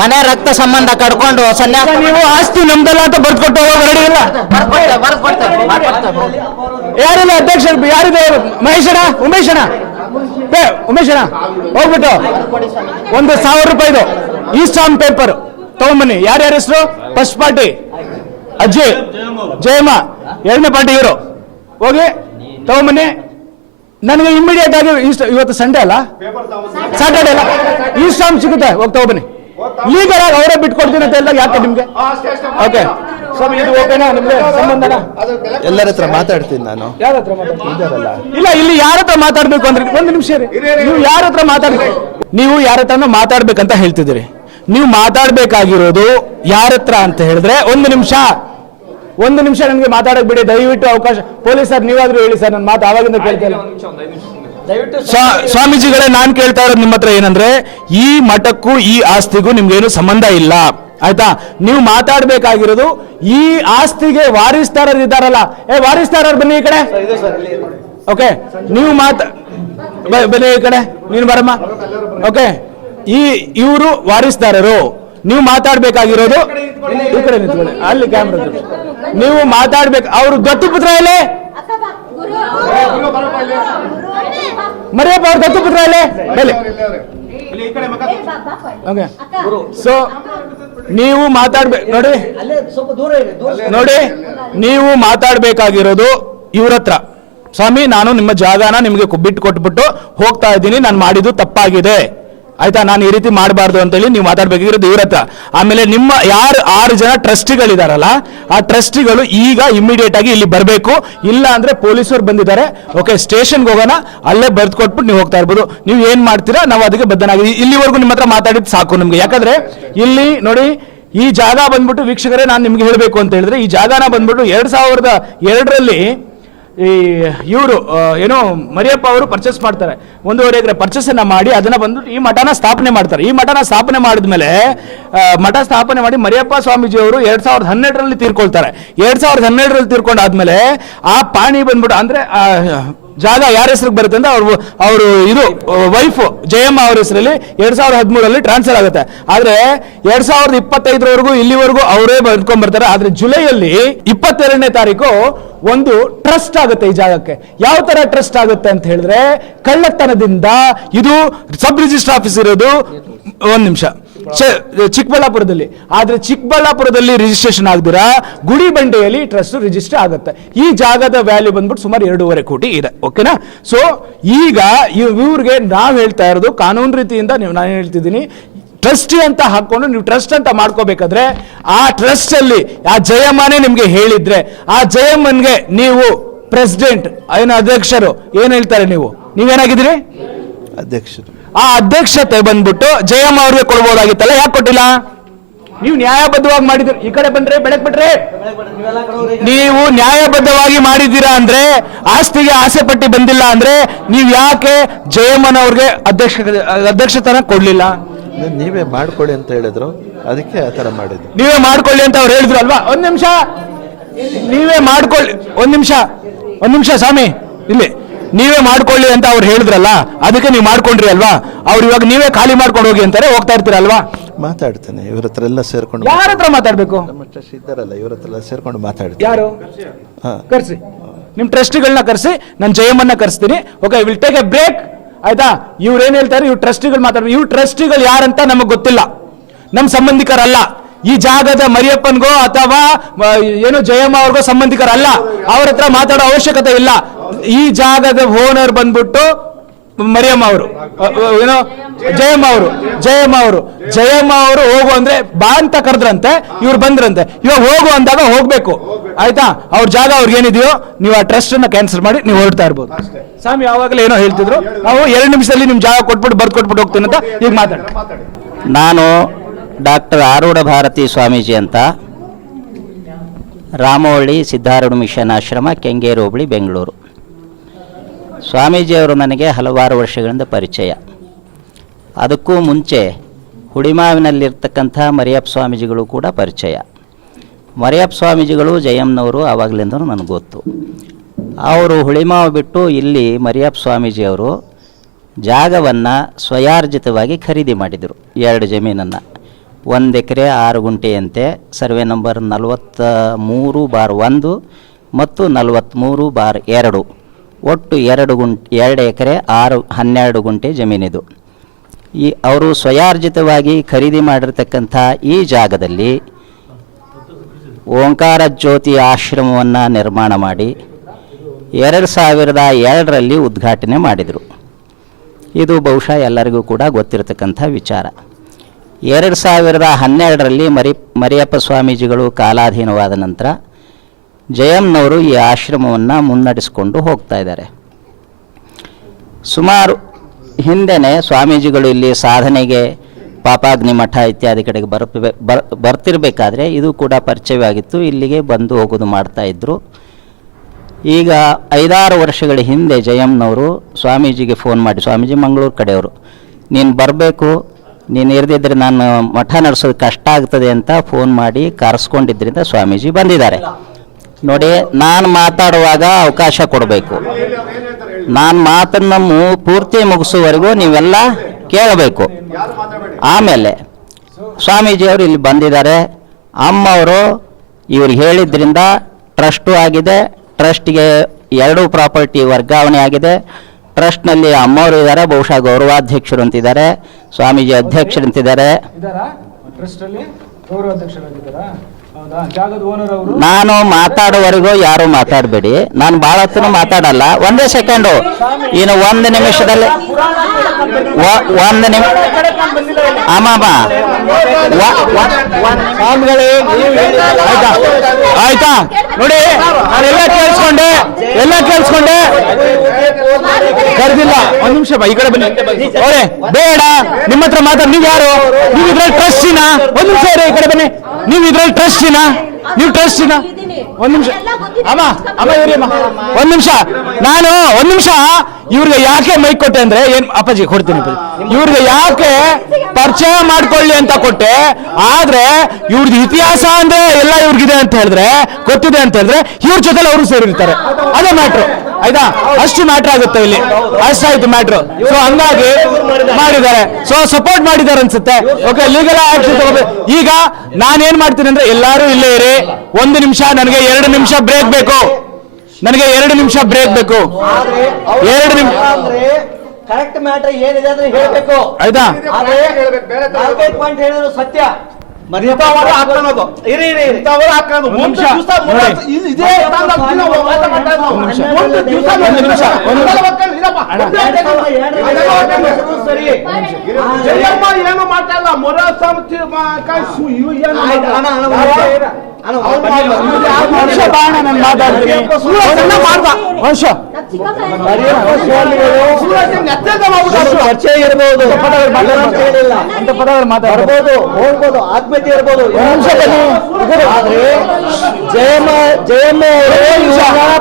ಮನೆ ರಕ್ತ ಸಂಬಂಧ ಕಡ್ಕೊಂಡು ಸನ್ಯಾಸ ನೀವು ಆಸ್ತಿ ನಮ್ದಲ್ಲ ಅಂತ ಬರ್ಕೊಟ್ಟು ಹೋಗೋ ರೆಡಿ ಇಲ್ಲ. ಬರ್ಕೊಡ್ತೇವೆ ಯಾರಿಲ್ಲ ಅಧ್ಯಕ್ಷರು? ಯಾರಿದೆ? ಮಹೇಶಣ್ಣ, ಉಮೇಶಣ್ಣ, ಉಮೇಶಣ್ಣ ಹೋಗ್ಬಿಟ್ಟು 1,000 ರೂಪಾಯಿದು ಈ ಸ್ಟಾಂಪ್ ಪೇಪರ್ ತಗೊಂಬನ್ನಿ. ಯಾರ್ಯಾರ ಹೆಸರು? ಫಸ್ಟ್ ಪಾರ್ಟಿ ಅಜ್ಜಿ, ಜಯಮ್ಮ, 2ನೇ ಪಾರ್ಟಿ ಇವರು. ಹೋಗಿ ತಗೊಂಬನ್ನಿ. ನನಗೆ ಇಮಿಡಿಯೇಟ್ ಆಗಿ ಇವತ್ತು ಸಂಡೇ ಅಲ್ಲ, ಸ್ಯಾಟರ್ಡೇ ಅಲ್ಲ, ಈ ಸ್ಟಾಂಪ್ ಸಿಗುತ್ತೆ. ಹೋಗಿ ತಗೊಂಬನ್ನಿ. ಲೀಗಲ್ ಆಗಿ ಅವರೇ ಬಿಟ್ಕೊಡ್ತೀನಿ ಅಂತ ಹೇಳಿದಾಗ ಯಾಕೆ ನಿಮ್ಗೆ? ಓಕೆ ಸ್ವಾಮಿ, ಇದು ಓಕೆನಾ? ನಿಮ್ಗೆ ಸಂಬಂಧನಾ? ಎಲ್ಲರ ಹತ್ರ ಮಾತಾಡ್ತೀನಿ ನಾನು. ಯಾರ ಹತ್ರ ಮಾತಾಡ್ತೀನಿ? ಇಲ್ಲ, ಇಲ್ಲಿ ಯಾರ ಹತ್ರ ಮಾತಾಡ್ಬೇಕು ಅಂದ್ರೆ ಒಂದು ನಿಮಿಷ ರೀ. ನೀವು ಯಾರ ಹತ್ರ ಮಾತಾಡ್ಬೇಕು? ನೀವು ಯಾರ ಹತ್ರನೂ ಮಾತಾಡ್ಬೇಕಂತ ಹೇಳ್ತಿದ್ದೀರಿ. ನೀವು ಮಾತಾಡ್ಬೇಕಾಗಿರೋದು ಯಾರ ಹತ್ರ ಅಂತ ಹೇಳಿದ್ರೆ, ಒಂದು ನಿಮಿಷ ನನಗೆ ಮಾತಾಡಕ್ ಬಿಡಿ ದಯವಿಟ್ಟು ಅವಕಾಶ. ಪೊಲೀಸರು ನೀವಾದ್ರೂ ಹೇಳಿ ಸರ್, ನನ್ನ ಮಾತು ಆವಾಗಿಂದ ಕೇಳ್ತಾ ಇಲ್ಲ. ಸ್ವಾಮೀಜಿಗಳೇ, ನಾನು ಕೇಳ್ತಾ ಇರೋದು ನಿಮ್ಮ ಹತ್ರ ಏನಂದ್ರೆ, ಈ ಮಠಕ್ಕೂ ಈ ಆಸ್ತಿಗೂ ನಿಮ್ಗೇನು ಸಂಬಂಧ ಇಲ್ಲ, ಆಯ್ತಾ? ನೀವು ಮಾತಾಡ್ಬೇಕಾಗಿರೋದು ಈ ಆಸ್ತಿಗೆ ವಾರಿಸ್ದಾರರು ಇದ್ದಾರಲ್ಲ. ವಾರಿಸ್ದಾರರು ಬನ್ನಿ ಈ ಕಡೆ. ಓಕೆ, ನೀವು ಬನ್ನಿ ಈ ಕಡೆ, ನೀನು ಬರಮ್ಮ. ಓಕೆ, ಇವರು ವಾರಿಸ್ದಾರರು. ನೀವು ಮಾತಾಡ್ಬೇಕಾಗಿರೋದು ಈ ಕಡೆ ನಿಂತ್ಕೊಳ್ಳಿ, ಅಲ್ಲಿ ಕ್ಯಾಮ್ರಾ. ನೀವು ಮಾತಾಡ್ಬೇಕು. ಅವರು ದತ್ತುಪುತ್ರ ಇಲ್ಲೇ ಮರಿಯಪ್ಪ, ಅವ್ರ ದತ್ತುಪುತ್ರ ಇಲ್ಲೇ ಬೆಲೆ. ಓಕೆ, ಸೊ ನೀವು ಮಾತಾಡ್ಬೇಕು. ನೋಡಿ, ನೀವು ಮಾತಾಡ್ಬೇಕಾಗಿರೋದು ಇವ್ರ ಹತ್ರ. ಸ್ವಾಮಿ, ನಾನು ನಿಮ್ಮ ಜಾಗನ ನಿಮಗೆ ಬಿಟ್ಟು ಕೊಟ್ಬಿಟ್ಟು ಹೋಗ್ತಾ ಇದ್ದೀನಿ, ನಾನು ಮಾಡಿದ್ದು ತಪ್ಪಾಗಿದೆ, ಆಯ್ತಾ? ನಾನು ಈ ರೀತಿ ಮಾಡಬಾರ್ದು ಅಂತೇಳಿ ನೀವು ಮಾತಾಡ್ಬೇಕಾಗಿರೋದು ಇವ್ರ ಹತ್ರ. ಆಮೇಲೆ ನಿಮ್ಮ 6 ಜನ ಟ್ರಸ್ಟಿಗಳಿದಾರಲ್ಲ, ಆ ಟ್ರಸ್ಟಿಗಳು ಈಗ ಇಮಿಡಿಯೇಟ್ ಆಗಿ ಇಲ್ಲಿ ಬರಬೇಕು. ಇಲ್ಲ ಅಂದ್ರೆ ಪೊಲೀಸರು ಬಂದಿದ್ದಾರೆ. ಓಕೆ, ಸ್ಟೇಷನ್ಗೆ ಹೋಗೋಣ, ಅಲ್ಲೇ ಬರ್ದು ಕೊಟ್ಬಿಟ್ಟು ನೀವು ಹೋಗ್ತಾ ಇರ್ಬೋದು. ನೀವು ಏನ್ ಮಾಡ್ತೀರಾ ನಾವು ಅದಕ್ಕೆ ಬದ್ಧನಾಗಿ. ಇಲ್ಲಿವರೆಗೂ ನಿಮ್ಮ ಹತ್ರ ಮಾತಾಡಿದ್ದು ಸಾಕು ನಮ್ಗೆ. ಯಾಕಂದ್ರೆ ಇಲ್ಲಿ ನೋಡಿ, ಈ ಜಾಗ ಬಂದ್ಬಿಟ್ಟು ವೀಕ್ಷಕರೇ, ನಾನು ನಿಮ್ಗೆ ಹೇಳಬೇಕು ಅಂತ ಹೇಳಿದ್ರೆ, ಈ ಜಾಗನ ಬಂದ್ಬಿಟ್ಟು 2002ರಲ್ಲಿ ಇವರು ಏನೋ ಮರಿಯಪ್ಪ ಅವರು ಪರ್ಚೇಸ್ ಮಾಡ್ತಾರೆ. 1.5 ಎಕರೆ ಪರ್ಚೇಸ್ ಅನ್ನ ಮಾಡಿ ಅದನ್ನ ಬಂದು ಈ ಮಠನ ಸ್ಥಾಪನೆ ಮಾಡ್ತಾರೆ. ಈ ಮಠನ ಸ್ಥಾಪನೆ ಮಾಡಿದ್ಮೇಲೆ ಮಠ ಸ್ಥಾಪನೆ ಮಾಡಿ ಮರಿಯಪ್ಪ ಸ್ವಾಮೀಜಿ ಅವರು 2012ರಲ್ಲಿ ತೀರ್ಕೊಳ್ತಾರೆ. 2012ರಲ್ಲಿ ತೀರ್ಕೊಂಡಾದ್ಮೇಲೆ ಆ ಪಾಣಿ ಬಂದ್ಬಿಟ್ಟು ಅಂದ್ರೆ ಜಾಗ ಯಾರ ಹೆಸರಿಗೆ ಬರುತ್ತೆ ಅಂತ ಅವರು ಇದು ವೈಫ್ ಜಯಮ್ಮ ಅವ್ರ ಹೆಸರಲ್ಲಿ 2013ರಲ್ಲಿ ಟ್ರಾನ್ಸ್ಫರ್ ಆಗುತ್ತೆ. ಆದ್ರೆ 2025ರವರೆಗೂ ಇಲ್ಲಿವರೆಗೂ ಅವರೇ ಬಂದ್ಕೊಂಡ್ ಬರ್ತಾರೆ. ಆದ್ರೆ ಜುಲೈಯಲ್ಲಿ 22ನೇ ತಾರೀಕು ಒಂದು ಟ್ರಸ್ಟ್ ಆಗುತ್ತೆ ಈ ಜಾಗಕ್ಕೆ. ಯಾವ ತರ ಟ್ರಸ್ಟ್ ಆಗುತ್ತೆ ಅಂತ ಹೇಳಿದ್ರೆ, ಕಳ್ಳತನದಿಂದ ಇದು ಸಬ್ ರಿಜಿಸ್ಟರ್ ಆಫೀಸ್ ಇರೋದು ಒಂದ್ ನಿಮಿಷ ಚಿಕ್ಕಬಳ್ಳಾಪುರದಲ್ಲಿ. ಆದ್ರೆ ಚಿಕ್ಕಬಳ್ಳಾಪುರದಲ್ಲಿ ರಿಜಿಸ್ಟ್ರೇಷನ್ ಆಗದಿರಾ ಗುಡಿ ಬಂಡೆಯಲ್ಲಿ ಟ್ರಸ್ಟ್ ರಿಜಿಸ್ಟರ್ ಆಗುತ್ತೆ. ಈ ಜಾಗದ ವ್ಯಾಲ್ಯೂ ಬಂದ್ಬಿಟ್ಟು ಸುಮಾರು 2.5 ಕೋಟಿ ಇದೆ. ಓಕೆನಾ? ಸೊ ಈಗ ಇವ್ರಿಗೆ ನಾವ್ ಹೇಳ್ತಾ ಇರೋದು ಕಾನೂನು ರೀತಿಯಿಂದ ನಾನು ಹೇಳ್ತಿದ್ದೀನಿ, ಟ್ರಸ್ಟಿ ಅಂತ ಹಾಕೊಂಡು ನೀವು ಟ್ರಸ್ಟ್ ಅಂತ ಮಾಡ್ಕೋಬೇಕಾದ್ರೆ ಆ ಟ್ರಸ್ಟ್ ಅಲ್ಲಿ ಆ ಜಯಮ್ಮನೇ ನಿಮ್ಗೆ ಹೇಳಿದ್ರೆ, ಆ ಜಯಮ್ಮನ್ಗೆ ನೀವು ಪ್ರೆಸಿಡೆಂಟ್ ಏನು ಅಧ್ಯಕ್ಷರು ಏನ್ ಹೇಳ್ತಾರೆ, ನೀವೇನಾಗಿದ್ದೀರಿ? ಅಧ್ಯಕ್ಷರು. ಆ ಅಧ್ಯಕ್ಷತೆ ಬಂದ್ಬಿಟ್ಟು ಜಯಮ್ಮ ಅವ್ರಿಗೆ ಕೊಡ್ಬೋದಾಗಿತ್ತಲ್ಲ, ಯಾಕೆ ಕೊಟ್ಟಿಲ್ಲ? ನೀವು ನ್ಯಾಯಬದ್ಧವಾಗಿ ಮಾಡಿದ್ರಿ. ಈ ಕಡೆ ಬಂದ್ರೆ ಬೆಳಕ್ ಬಿಟ್ರೆ ನೀವು ನ್ಯಾಯಬದ್ಧವಾಗಿ ಮಾಡಿದ್ದೀರಾ ಅಂದ್ರೆ, ಆಸ್ತಿಗೆ ಆಸೆ ಪಟ್ಟಿ ಬಂದಿಲ್ಲ ಅಂದ್ರೆ ನೀವು ಯಾಕೆ ಜಯಮ್ಮನವ್ರಿಗೆ ಅಧ್ಯಕ್ಷತನ ಕೊಡ್ಲಿಲ್ಲ? ನೀವೇ ಮಾಡ್ಕೊಳ್ಳಿ ಅಂತ ಹೇಳಿದ್ರು, ಅದಕ್ಕೆ ಆ ತರ ಮಾಡಿದ್ರು. ನೀವೇ ಮಾಡ್ಕೊಳ್ಳಿ ಅಂತ ಅವ್ರು ಹೇಳಿದ್ರು ಅಲ್ವಾ? ಒಂದ್ ನಿಮಿಷ, ನೀವೇ ಮಾಡ್ಕೊಳ್ಳಿ. ಒಂದ್ ನಿಮಿಷ ಸ್ವಾಮಿ, ಇಲ್ಲಿ ನೀವೇ ಮಾಡ್ಕೊಳ್ಳಿ ಅಂತ ಅವ್ರು ಹೇಳಿದ್ರಲ್ಲ, ಅದಕ್ಕೆ ನೀವು ಮಾಡ್ಕೊಂಡ್ರಿ ಅಲ್ವಾ? ಅವ್ರು ಇವಾಗ ನೀವೇ ಖಾಲಿ ಮಾಡ್ಕೊಂಡು ಹೋಗಿ ಅಂತಾರೆ, ಹೋಗ್ತಾ ಇರ್ತೀರಲ್ವಾ? ಮಾತಾಡ್ತೇನೆ ಇವ್ರ ಹತ್ರ ಎಲ್ಲ ಸೇರ್ಕೊಂಡು. ಯಾರ ಹತ್ರ ಮಾತಾಡ್ಬೇಕು? ನಮ್ಮ ಟ್ರಸ್ಟ್ ಇದ್ದಾರಲ್ಲ, ಇವ್ರ ಹತ್ರ ಎಲ್ಲ ಸೇರ್ಕೊಂಡು ಮಾತಾಡ್ತೀನಿ. ಯಾರು? ಕರ್ಸಿ, ನಿಮ್ ಟ್ರಸ್ಟಿಗಳನ್ನ ಕರ್ಸಿ, ನಾನು ಜಯಮ್ಮನ್ನ ಕರ್ಸ್ತೀನಿ. Okay, will take a break, ಆಯ್ತಾ? ಇವ್ರು ಏನ್ ಹೇಳ್ತಾರೆ, ಇವ್ರು ಟ್ರಸ್ಟಿಗಳು ಮಾತಾಡ್ಬೇಕು. ಇವ್ರು ಟ್ರಸ್ಟಿಗಳು ಯಾರಂತ ನಮಗ್ ಗೊತ್ತಿಲ್ಲ, ನಮ್ ಸಂಬಂಧಿಕರಲ್ಲ. ಈ ಜಾಗದ ಮರಿಯಪ್ಪನ್ಗೋ ಅಥವಾ ಏನೋ ಜಯಮ್ಮ ಅವ್ರಿಗೋ ಸಂಬಂಧಿಕರಲ್ಲ. ಅವ್ರ ಹತ್ರ ಮಾತಾಡೋ ಅವಶ್ಯಕತೆ ಇಲ್ಲ. ಈ ಜಾಗದ ಓನರ್ ಬಂದ್ಬಿಟ್ಟು ಮರಿಯಮ್ಮ ಅವರು, ಏನೋ ಜಯಮ್ಮ ಅವರು ಹೋಗು ಅಂದ್ರೆ ಬಾ ಅಂತ ಕರೆದ್ರಂತೆ, ಇವ್ರು ಬಂದ್ರಂತೆ. ಇವಾಗ ಹೋಗು ಅಂದಾಗ ಹೋಗ್ಬೇಕು, ಆಯ್ತಾ? ಅವ್ರ ಜಾಗ ಅವ್ರಿಗೆ ಏನಿದೆಯೋ ನೀವು ಆ ಟ್ರಸ್ಟ್ ಅನ್ನ ಕ್ಯಾನ್ಸಲ್ ಮಾಡಿ ನೀವು ಹೊರಡ್ತಾ ಇರ್ಬೋದು. ಸ್ವಾಮಿ ಯಾವಾಗಲೇ ಏನೋ ಹೇಳ್ತಿದ್ರು, ನಾವು 2 ನಿಮಿಷದಲ್ಲಿ ನಿಮ್ ಜಾಗ ಕೊಟ್ಬಿಟ್ಟು ಬರ್ದು ಕೊಟ್ಬಿಟ್ಟು ಹೋಗ್ತೀನಿ ಅಂತ ಈಗ ಮಾತಾಡಿ. ನಾನು ಡಾಕ್ಟರ್ ಆರೂಢ ಭಾರತಿ ಸ್ವಾಮೀಜಿ ಅಂತ, ರಾಮವಳ್ಳಿ ಸಿದ್ಧಾರೂಢ ಮಿಷನ್ ಆಶ್ರಮ, ಕೆಂಗೇರಿ ಹೋಬಳಿ, ಬೆಂಗಳೂರು. ಸ್ವಾಮೀಜಿಯವರು ನನಗೆ ಹಲವಾರು ವರ್ಷಗಳಿಂದ ಪರಿಚಯ. ಅದಕ್ಕೂ ಮುಂಚೆ ಹುಡಿಮಾವಿನಲ್ಲಿರ್ತಕ್ಕಂಥ ಮರಿಯಪ್ಪ ಸ್ವಾಮೀಜಿಗಳು ಕೂಡ ಪರಿಚಯ. ಮರಿಯಪ್ಪ ಸ್ವಾಮೀಜಿಗಳು ಜಯಮ್ಮನವರು ಆವಾಗಲಿಂದ ನನಗೆ ಗೊತ್ತು. ಅವರು ಹುಳಿಮಾವು ಬಿಟ್ಟು ಇಲ್ಲಿ ಮರಿಯಪ್ಪ ಸ್ವಾಮೀಜಿಯವರು ಜಾಗವನ್ನು ಸ್ವಯಾರ್ಜಿತವಾಗಿ ಖರೀದಿ ಮಾಡಿದರು. 2 ಜಮೀನನ್ನು, 1 ಎಕರೆ 6 ಗುಂಟೆಯಂತೆ, ಸರ್ವೆ ನಂಬರ್ 43/1, ಮತ್ತು 43/2 ಒಟ್ಟು 2 ಎಕರೆ 12 ಗುಂಟೆ ಜಮೀನಿದು. ಅವರು ಸ್ವಯಾರ್ಜಿತವಾಗಿ ಖರೀದಿ ಮಾಡಿರ್ತಕ್ಕಂಥ ಈ ಜಾಗದಲ್ಲಿ ಓಂಕಾರ ಜ್ಯೋತಿ ಆಶ್ರಮವನ್ನು ನಿರ್ಮಾಣ ಮಾಡಿ 2002ರಲ್ಲಿ ಉದ್ಘಾಟನೆ ಮಾಡಿದರು. ಇದು ಬಹುಶಃ ಎಲ್ಲರಿಗೂ ಕೂಡ ಗೊತ್ತಿರತಕ್ಕಂಥ ವಿಚಾರ. 2012ರಲ್ಲಿ ಮರಿಯಪ್ಪ ಸ್ವಾಮೀಜಿಗಳು ಕಾಲಾಧೀನವಾದ ನಂತರ ಜಯಮ್ನವರು ಈ ಆಶ್ರಮವನ್ನು ಮುನ್ನಡೆಸಿಕೊಂಡು ಹೋಗ್ತಾ ಇದ್ದಾರೆ. ಸುಮಾರು ಹಿಂದೆನೇ ಸ್ವಾಮೀಜಿಗಳು ಇಲ್ಲಿ ಸಾಧನೆಗೆ ಪಾಪಾಗ್ನಿ ಮಠ ಇತ್ಯಾದಿ ಕಡೆಗೆ ಬರ್ತಿರ್ಬೇಕಾದ್ರೆ ಇದು ಕೂಡ ಪರಿಚಯವಾಗಿತ್ತು. ಇಲ್ಲಿಗೆ ಬಂದು ಹೋಗೋದು ಮಾಡ್ತಾಯಿದ್ರು. ಈಗ 5-6 ವರ್ಷಗಳ ಹಿಂದೆ ಜಯಮ್ನವರು ಸ್ವಾಮೀಜಿಗೆ ಫೋನ್ ಮಾಡಿ, ಸ್ವಾಮೀಜಿ ಮಂಗಳೂರು ಕಡೆಯವರು, ನೀನು ಬರಬೇಕು, ನೀನು ಇರದಿದ್ದರೆ ನಾನು ಮಠ ನಡೆಸೋದು ಕಷ್ಟ ಆಗ್ತದೆ ಅಂತ ಫೋನ್ ಮಾಡಿ ಕರೆಸ್ಕೊಂಡಿದ್ದರಿಂದ ಸ್ವಾಮೀಜಿ ಬಂದಿದ್ದಾರೆ. ನೋಡಿ, ನಾನು ಮಾತಾಡುವಾಗ ಅವಕಾಶ ಕೊಡಬೇಕು. ನಾನು ಮಾತನ್ನು ಪೂರ್ತಿ ಮುಗಿಸುವವರೆಗೂ ನೀವೆಲ್ಲ ಕೇಳಬೇಕು. ಆಮೇಲೆ ಸ್ವಾಮೀಜಿಯವರು ಇಲ್ಲಿ ಬಂದಿದ್ದಾರೆ. ಅಮ್ಮವರು ಇವ್ರು ಹೇಳಿದ್ರಿಂದ ಟ್ರಸ್ಟು ಆಗಿದೆ. ಟ್ರಸ್ಟ್ಗೆ 2 ಪ್ರಾಪರ್ಟಿ ವರ್ಗಾವಣೆ ಆಗಿದೆ. ಟ್ರಸ್ಟ್ನಲ್ಲಿ ಅಮ್ಮವರು ಇದ್ದಾರೆ, ಬಹುಶಃ ಗೌರವಾಧ್ಯಕ್ಷರು ಅಂತಿದ್ದಾರೆ, ಸ್ವಾಮೀಜಿ ಅಧ್ಯಕ್ಷರು ಅಂತಿದ್ದಾರೆ. ನಾನು ಮಾತಾಡುವವರೆಗೂ ಯಾರು ಮಾತಾಡಬೇಡಿ. ನಾನು ಭಾಳ ಹೊತ್ತು ಮಾತಾಡಲ್ಲ, ಒಂದೇ ಸೆಕೆಂಡು, ಇನ್ನು 1 ನಿಮಿಷದಲ್ಲಿ 1 ನಿಮಿಷ ಅಮ್ಮಮ್ಮ ಆಯ್ತಾ? ನೋಡಿ, ನಾನೆಲ್ಲ ಕೇಳಿಸ್ಕೊಂಡೆ ಕರೆದಿಲ್ಲ. 1 ನಿಮಿಷ ಈ ಕಡೆ ಬನ್ನಿ. ಓರೆ ಬೇಡ, ನಿಮ್ಮ ಹತ್ರ ಮಾತಾಡಿ. ನೀವು ಯಾರು? ನೀವು ಇದ್ರಲ್ಲಿ ಟ್ರಸ್ಟಿನ? 1 ನಿಮಿಷ ಈ ಕಡೆ ಬನ್ನಿ. ನೀವು ಇದ್ರಲ್ಲಿ ಟ್ರಸ್ಟಿನ? ನೀವು ಟ್ರಸ್ಟಿನ? 1 ನಿಮಿಷ ಅಮ್ಮ ಇವ್ರಿ ಅಮ್ಮ 1 ನಿಮಿಷ. ನಾನು 1 ನಿಮಿಷ ಇವ್ರಿಗೆ ಯಾಕೆ ಮೈಕ್ ಕೊಟ್ಟೆ ಅಂದ್ರೆ, ಏನ್ ಅಪ್ಪಾಜಿ ಕೊಡ್ತೀನಿ, ಇವ್ರಿಗೆ ಯಾಕೆ ಪರಿಚಯ ಮಾಡ್ಕೊಳ್ಳಿ ಅಂತ ಕೊಟ್ಟೆ. ಆದ್ರೆ ಇವ್ರದ್ದು ಇತಿಹಾಸ ಅಂದ್ರೆ ಎಲ್ಲ ಇವ್ರಿಗಿದೆ ಅಂತ ಹೇಳಿದ್ರೆ, ಗೊತ್ತಿದೆ ಅಂತ ಹೇಳಿದ್ರೆ, ಇವ್ರ ಜೊತೆಲಿ ಅವರು ಸೇರಿರ್ತಾರೆ. ಅದೇ ಮ್ಯಾಟ್ರು, ಆಯ್ತಾ? ಅಷ್ಟು ಮ್ಯಾಟ್ರ್ ಆಗುತ್ತೆ ಇಲ್ಲಿ, ಅಷ್ಟಾಯ್ತು ಮ್ಯಾಟ್ರು. ಸೊ ಹಂಗಾಗಿ ಮಾಡಿದ್ದಾರೆ, ಸೊ ಸಪೋರ್ಟ್ ಮಾಡಿದ್ದಾರೆ ಅನ್ಸುತ್ತೆ. ಓಕೆ, ಲೀಗಲ್ ಆಕ್ಷನ್ ತಗೋಬೇಕು. ಈಗ ನಾನೇನ್ ಮಾಡ್ತೀನಿ ಅಂದ್ರೆ, ಎಲ್ಲಾರು ಇಲ್ಲೇ ಇರಿ. 1 ನಿಮಿಷ, ನನಗೆ 2 ನಿಮಿಷ ಬ್ರೇಕ್ ಬೇಕು. 2 ನಿಮಿಷ ಬ್ರೇಕ್ ಬೇಕು. 2 ನಿಮಿಷ ಕರೆಕ್ಟ್ ಮ್ಯಾಟರ್ ಏನಿದೆ ಅಂದ್ರೆ ಹೇಳ್ಬೇಕು, ಆಯ್ತಾ? ಪಾಯಿಂಟ್ ಹೇಳಿದ್ರು ಸತ್ಯ. ಏನು ಮಾತಾಡಲ್ಲ, ಚರ್ಚೆ ಇರ್ಬೋದು, ಅಂತ ಪದಗಳು ಮಾತಾಡ್ಬೋದು, ಹೋಗ್ಬೋದು, ಆತ್ಮೀಯತೆ ಇರ್ಬೋದು. ಆದ್ರೆ ಜಯಮ್ಮ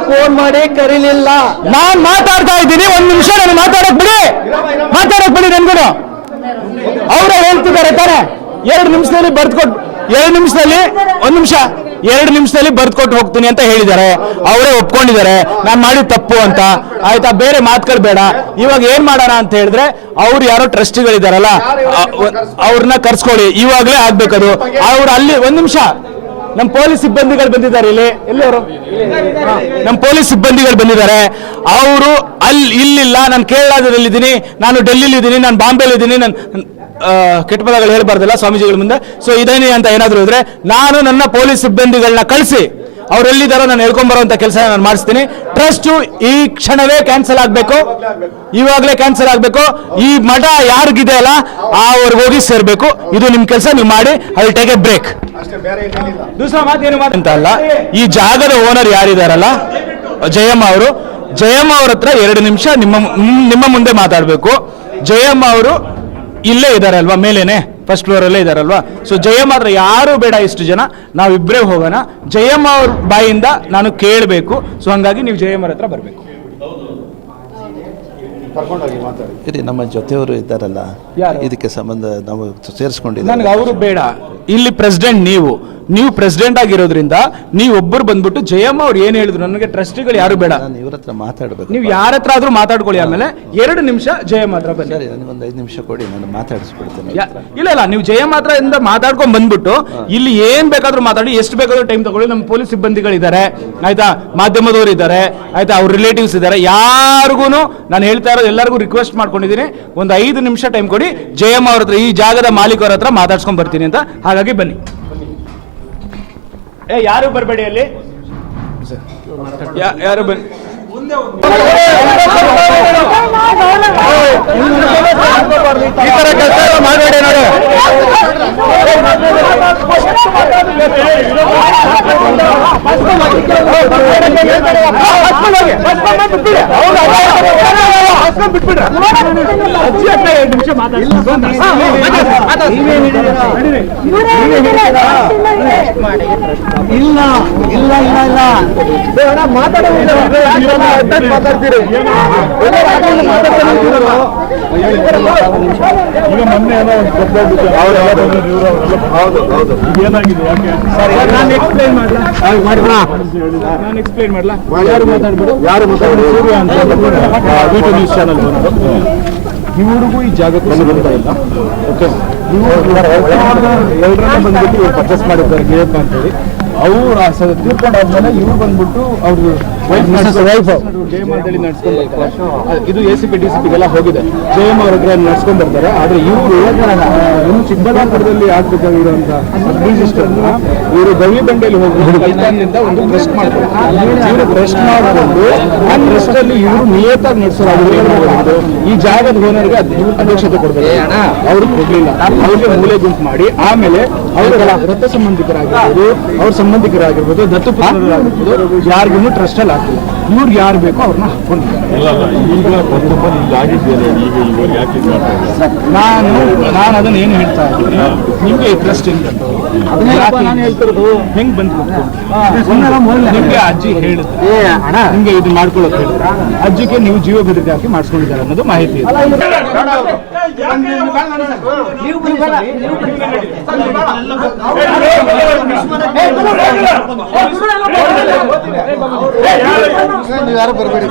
ಫೋನ್ ಮಾಡಿ ಕರೀಲಿಲ್ಲ. ನಾನ್ ಮಾತಾಡ್ತಾ ಇದ್ದೀನಿ. 1 ನಿಮಿಷ ನಾನು ಮಾತಾಡಕ್ ಬಿಡಿ ನನ್ಗೂ. ಅವರೇ ಹೇಳ್ತಿದ್ದಾರೆ ತಾನೆ, 2 ನಿಮಿಷದಲ್ಲಿ ಬರ್ದ್ಕೊಟ್ಟು 2 ನಿಮಿಷದಲ್ಲಿ 1 ನಿಮಿಷ 2 ನಿಮಿಷದಲ್ಲಿ ಬರ್ದ್ಕೊಟ್ಟು ಹೋಗ್ತೀನಿ ಅಂತ ಹೇಳಿದ್ದಾರೆ. ಅವರೇ ಒಪ್ಕೊಂಡಿದ್ದಾರೆ ನಾನು ಮಾಡಿದ ತಪ್ಪು ಅಂತ. ಆಯ್ತಾ? ಬೇರೆ ಮಾತುಗಳು ಬೇಡ. ಇವಾಗ ಏನ್ ಮಾಡೋಣ ಅಂತ ಹೇಳಿದ್ರೆ, ಅವ್ರು ಯಾರೋ ಟ್ರಸ್ಟಿಗಳಿದಾರಲ್ಲ, ಅವ್ರನ್ನ ಕರ್ಸ್ಕೊಳ್ಳಿ. ಇವಾಗಲೇ ಆಗ್ಬೇಕದು. ಅವ್ರು ಅಲ್ಲಿ 1 ನಿಮಿಷ, ನಮ್ಮ ಪೊಲೀಸ್ ಸಿಬ್ಬಂದಿಗಳು ಬಂದಿದ್ದಾರೆ. ಎಲ್ಲಿ ಅವರು? ನಮ್ಮ ಪೊಲೀಸ್ ಸಿಬ್ಬಂದಿಗಳು ಬಂದಿದ್ದಾರೆ. ಅವರು ಇಲ್ಲಿಲ್ಲ, ನಾನು ಕೇರಳದಲ್ಲಿದ್ದೀನಿ, ನಾನು ಡೆಲ್ಲಿಲಿದ್ದೀನಿ, ನಾನು ಬಾಂಬೆಲಿದ್ದೀನಿ, ನಾನು ಕೆಟ್ಟ ಪದಗಳು ಹೇಳ್ಬಾರ್ದಲ್ಲ ಸ್ವಾಮೀಜಿಗಳ ಮುಂದೆ. ಸೊ ಇದೇನೆ ಅಂತ ಏನಾದ್ರು ಇದ್ರೆ, ನಾನು ನನ್ನ ಪೊಲೀಸ್ ಸಿಬ್ಬಂದಿಗಳನ್ನ ಕಳಿಸಿ ಅವ್ರೆಲ್ಲಿದ್ದಾರೋ ನಾನು ಹೇಳ್ಕೊಂಬರುವಂತ ಕೆಲಸ ನಾನು ಮಾಡಿಸ್ತೀನಿ. ಟ್ರಸ್ಟ್ ಈ ಕ್ಷಣವೇ ಕ್ಯಾನ್ಸಲ್ ಆಗ್ಬೇಕು, ಇವಾಗಲೇ ಕ್ಯಾನ್ಸಲ್ ಆಗ್ಬೇಕು. ಈ ಮಠ ಯಾರಿಗಿದೆ ಅಲ್ಲ ಅವ್ರಿಗೆ ಹೋಗಿ ಸೇರ್ಬೇಕು. ಇದು ನಿಮ್ ಕೆಲಸ, ನೀವು ಮಾಡಿ. I will take a break. ದೂಸರಾ ಮಾತೇನು ಅಂತ ಅಲ್ಲ, ಈ ಜಾಗದ ಓನರ್ ಯಾರಿದಾರಲ್ಲ ಜಯಮ್ಮ ಅವ್ರ ಹತ್ರ 2 ನಿಮಿಷ ನಿಮ್ಮ ಮುಂದೆ ಮಾತಾಡ್ಬೇಕು. ಜಯಮ್ಮ ಅವರು ಇಲ್ಲೇ ಇದ್ದಾರೆ ಅಲ್ವಾ, ಮೇಲೇನೆ ಫಸ್ಟ್ ಫ್ಲೋರ್ ಅಲ್ಲೇ ಇದಾರಲ್ವಾ. ಸೊ ಜಯಮ್ಮ ಹತ್ರ ಯಾರು ಬೇಡ, ಇಷ್ಟು ಜನ ನಾವಿಬ್ಬರೇ ಹೋಗೋಣ. ಜಯಮ್ಮ ಅವ್ರ ಬಾಯಿಂದ ನಾನು ಕೇಳಬೇಕು. ಸೊ ಹಂಗಾಗಿ ನೀವು ಜಯಮ್ಮ ಹತ್ರ ಬರಬೇಕು. ಇರಿ, ನಮ್ಮ ಜೊತೆಯವರು ಇದ್ದಾರಲ್ಲ, ಇದಕ್ಕೆ ಸಂಬಂಧ ನಾವು ಸೇರಿಸ್ಕೊಂಡಿದ್ದೀವಿ. ನನಗೆ ಅವರು ಬೇಡ. ಇಲ್ಲಿ ಪ್ರೆಸಿಡೆಂಟ್ ನೀವು ಪ್ರೆಸಿಡೆಂಟ್ ಆಗಿರೋದ್ರಿಂದ ನೀವೊಬ್ಬರು ಬಂದ್ಬಿಟ್ಟು ಜಯಮ್ಮ ಅವ್ರು ಏನ್ ಹೇಳಿದ್ರು, ನನಗೆ ಟ್ರಸ್ಟಿಗಳು ಯಾರು ಬೇಡ, ನಾನು ಇವ್ರ ಹತ್ರ ಮಾತಾಡಬೇಕು. ನೀವು ಯಾರ ಹತ್ರ ಆದ್ರೂ ಮಾತಾಡ್ಕೊಳ್ಳಿ. ಆಮೇಲೆ 2 ನಿಮಿಷ ಜಯಮ್ಮ ಹತ್ರ ಬನ್ನಿ. ಸರಿ, ನನಗೊಂದು 5 ನಿಮಿಷ ಕೊಡಿ, ನಾನು ಮಾತಾಡಿಸ್ಬಿಡ್ತೇನೆ. ಇಲ್ಲ ನೀವು ಜಯಮ್ಮ ಹತ್ರ ಇಂದ ಮಾತಾಡ್ಕೊಂಡ್ ಬಂದ್ಬಿಟ್ಟು ಇಲ್ಲಿ ಏನ್ ಬೇಕಾದ್ರೂ ಮಾತಾಡಿ, ಎಷ್ಟು ಬೇಕಾದ್ರೂ ಟೈಮ್ ತಗೊಳ್ಳಿ. ನಮ್ಮ ಪೊಲೀಸ್ ಸಿಬ್ಬಂದಿಗಳಿದ್ದಾರೆ, ಆಯ್ತಾ, ಮಾಧ್ಯಮದವರು ಇದ್ದಾರೆ, ಆಯ್ತಾ, ಅವ್ರ ರಿಲೇಟಿವ್ಸ್ ಇದ್ದಾರೆ. ಯಾರಿಗೂ ನಾನು ಹೇಳ್ತಾ ಇರೋದು, ಎಲ್ಲರಿಗೂ ರಿಕ್ವೆಸ್ಟ್ ಮಾಡ್ಕೊಂಡಿದ್ದೀನಿ, ಒಂದು 5 ನಿಮಿಷ ಟೈಮ್ ಕೊಡಿ. ಜಯಮ್ಮ ಅವ್ರ ಹತ್ರ, ಈ ಜಾಗದ ಮಾಲೀಕರ ಹತ್ರ ಮಾತಾಡ್ಸ್ಕೊಂಡ್ ಬರ್ತೀನಿ ಅಂತ. ಹಾಗಾಗಿ ಬನ್ನಿ. ಯಾರು ಬರಬೇಡಿ ಅಲ್ಲಿ, ಯಾರು ಬನ್ನಿ. ಈ ತರ ಕೆಲಸ ಮಾಡಬೇಡಿ ನೋಡಿ. ಇಲ್ಲ ಇಲ್ಲ ಇಲ್ಲ ಇಲ್ಲ ಮಾತಾಡ್ತೀರಿ. ಈಗ ಮೊನ್ನೆ ಏನೋ ಏನಾಗಿದೆ, ಯಾಕೆ ನಾನು ಎಕ್ಸ್ಪ್ಲೈನ್ ಮಾಡ್ಲಾ? ಯಾರು ಮಾತಾಡ್ಬಿಡು ಸೂರ್ಯ ಅಂತ ವಿ2 ನ್ಯೂಸ್ ಚಾನಲ್ ಇವ್ರಿಗೂ ಈ ಜಾಗಕ್ಕೆ ಬರ್ತಾ ಇಲ್ಲ. ಓಕೆ, ಎಲ್ಲರನ್ನ ಬಂದ್ಬಿಟ್ಟು ಪರ್ಚೇಸ್ ಮಾಡಿದ್ದಾರೆ ಗಿರಪ್ಪ ಅಂತೇಳಿ. ಅವ್ರು ತೀರ್ಕೊಂಡಾದ್ಮೇಲೆ ಇವ್ರು ಬಂದ್ಬಿಟ್ಟು ಅವ್ರದ್ದು ವೈಫ್ ಜಯಮ್ಮ ಅಂತೇಳಿ ನಡ್ಸ್ಕೊಂಡ್ ಬರ್ತಾರೆ. ಇದು ACP DCPಗೆಲ್ಲ ಹೋಗಿದೆ, ಜಯಮ್ಮ ಅವ್ರ ಹತ್ರ ನಡ್ಸ್ಕೊಂಡ್ ಬರ್ತಾರೆ. ಆದ್ರೆ ಇವರು ಇನ್ನು ಚಿಕ್ಕಬಳ್ಳಾಪುರದಲ್ಲಿ ಆಗ್ಬೇಕಾಗಿರುವಂತ ರಿಜಿಸ್ಟರ್ ಇವರು ಗವಿ ಬಂಡೆಯಲ್ಲಿ ಹೋಗಿ ಒಂದು ಟ್ರಸ್ಟ್ ಮಾಡ್ತಾರೆ. ಇವರು ಟ್ರಸ್ಟ್ ಮಾಡಿಕೊಂಡು ಆ ಟ್ರಸ್ಟ್ ಅಲ್ಲಿ ಇವರು ನಿಯತಾಗಿ ನಡೆಸೋದು. ಈ ಜಾಗದ ಓನರ್ಗೆ ಅಧ್ಯಕ್ಷತೆ ಕೊಡ್ಬೇಕು, ಅವ್ರಿಗೆ ಕೊಡ್ಲಿಲ್ಲ. ಅವ್ರಿಗೆ ಮೂಲೆ ಗುಂಪು ಮಾಡಿ ಆಮೇಲೆ ಅವರ ರಕ್ತ ಸಂಬಂಧಿಕರಾಗಿರ್ಬೋದು, ಅವ್ರ ಸಂಬಂಧಿಕರಾಗಿರ್ಬೋದು, ದತ್ತುಪುತ್ರರಾಗಿರ್ಬೋದು, ಯಾರಿಗೂ ಟ್ರಸ್ಟ್ ಅಲ್ಲಿ ಆಗ್ತಿಲ್ಲ. ಇವ್ರಿಗೆ ಯಾರು ಬೇಕೋ ಅವ್ರನ್ನ ಹಾಕೊಂಡಿದ್ದಾರೆ. ನಾನು ಅದನ್ನ ಏನು ಹೇಳ್ತಾ ಇದ್ದೀನಿ, ನಿಮ್ಗೆ ಟ್ರಸ್ಟ್ ನಾನು ಹೇಳ್ತಿರೋದು ಹೆಂಗ್ ಬಂತು. ನಿಮ್ಗೆ ಅಜ್ಜಿ ಹೇಳಿದ್ರೆ ನಿಮ್ಗೆ ಇದು ಮಾಡ್ಕೊಳ್ಳೋದು ಹೇಳಿದ್ರೆ ಅಜ್ಜಿಗೆ ನೀವು ಜೀವ ಬೆದರಿಕೆ ಹಾಕಿ ಮಾಡಿಸ್ಕೊಂಡಿದ್ದಾರೆ ಅನ್ನೋದು ಮಾಹಿತಿ ಇದೆ. ಯಾರು ಬರಬೇಡಿ.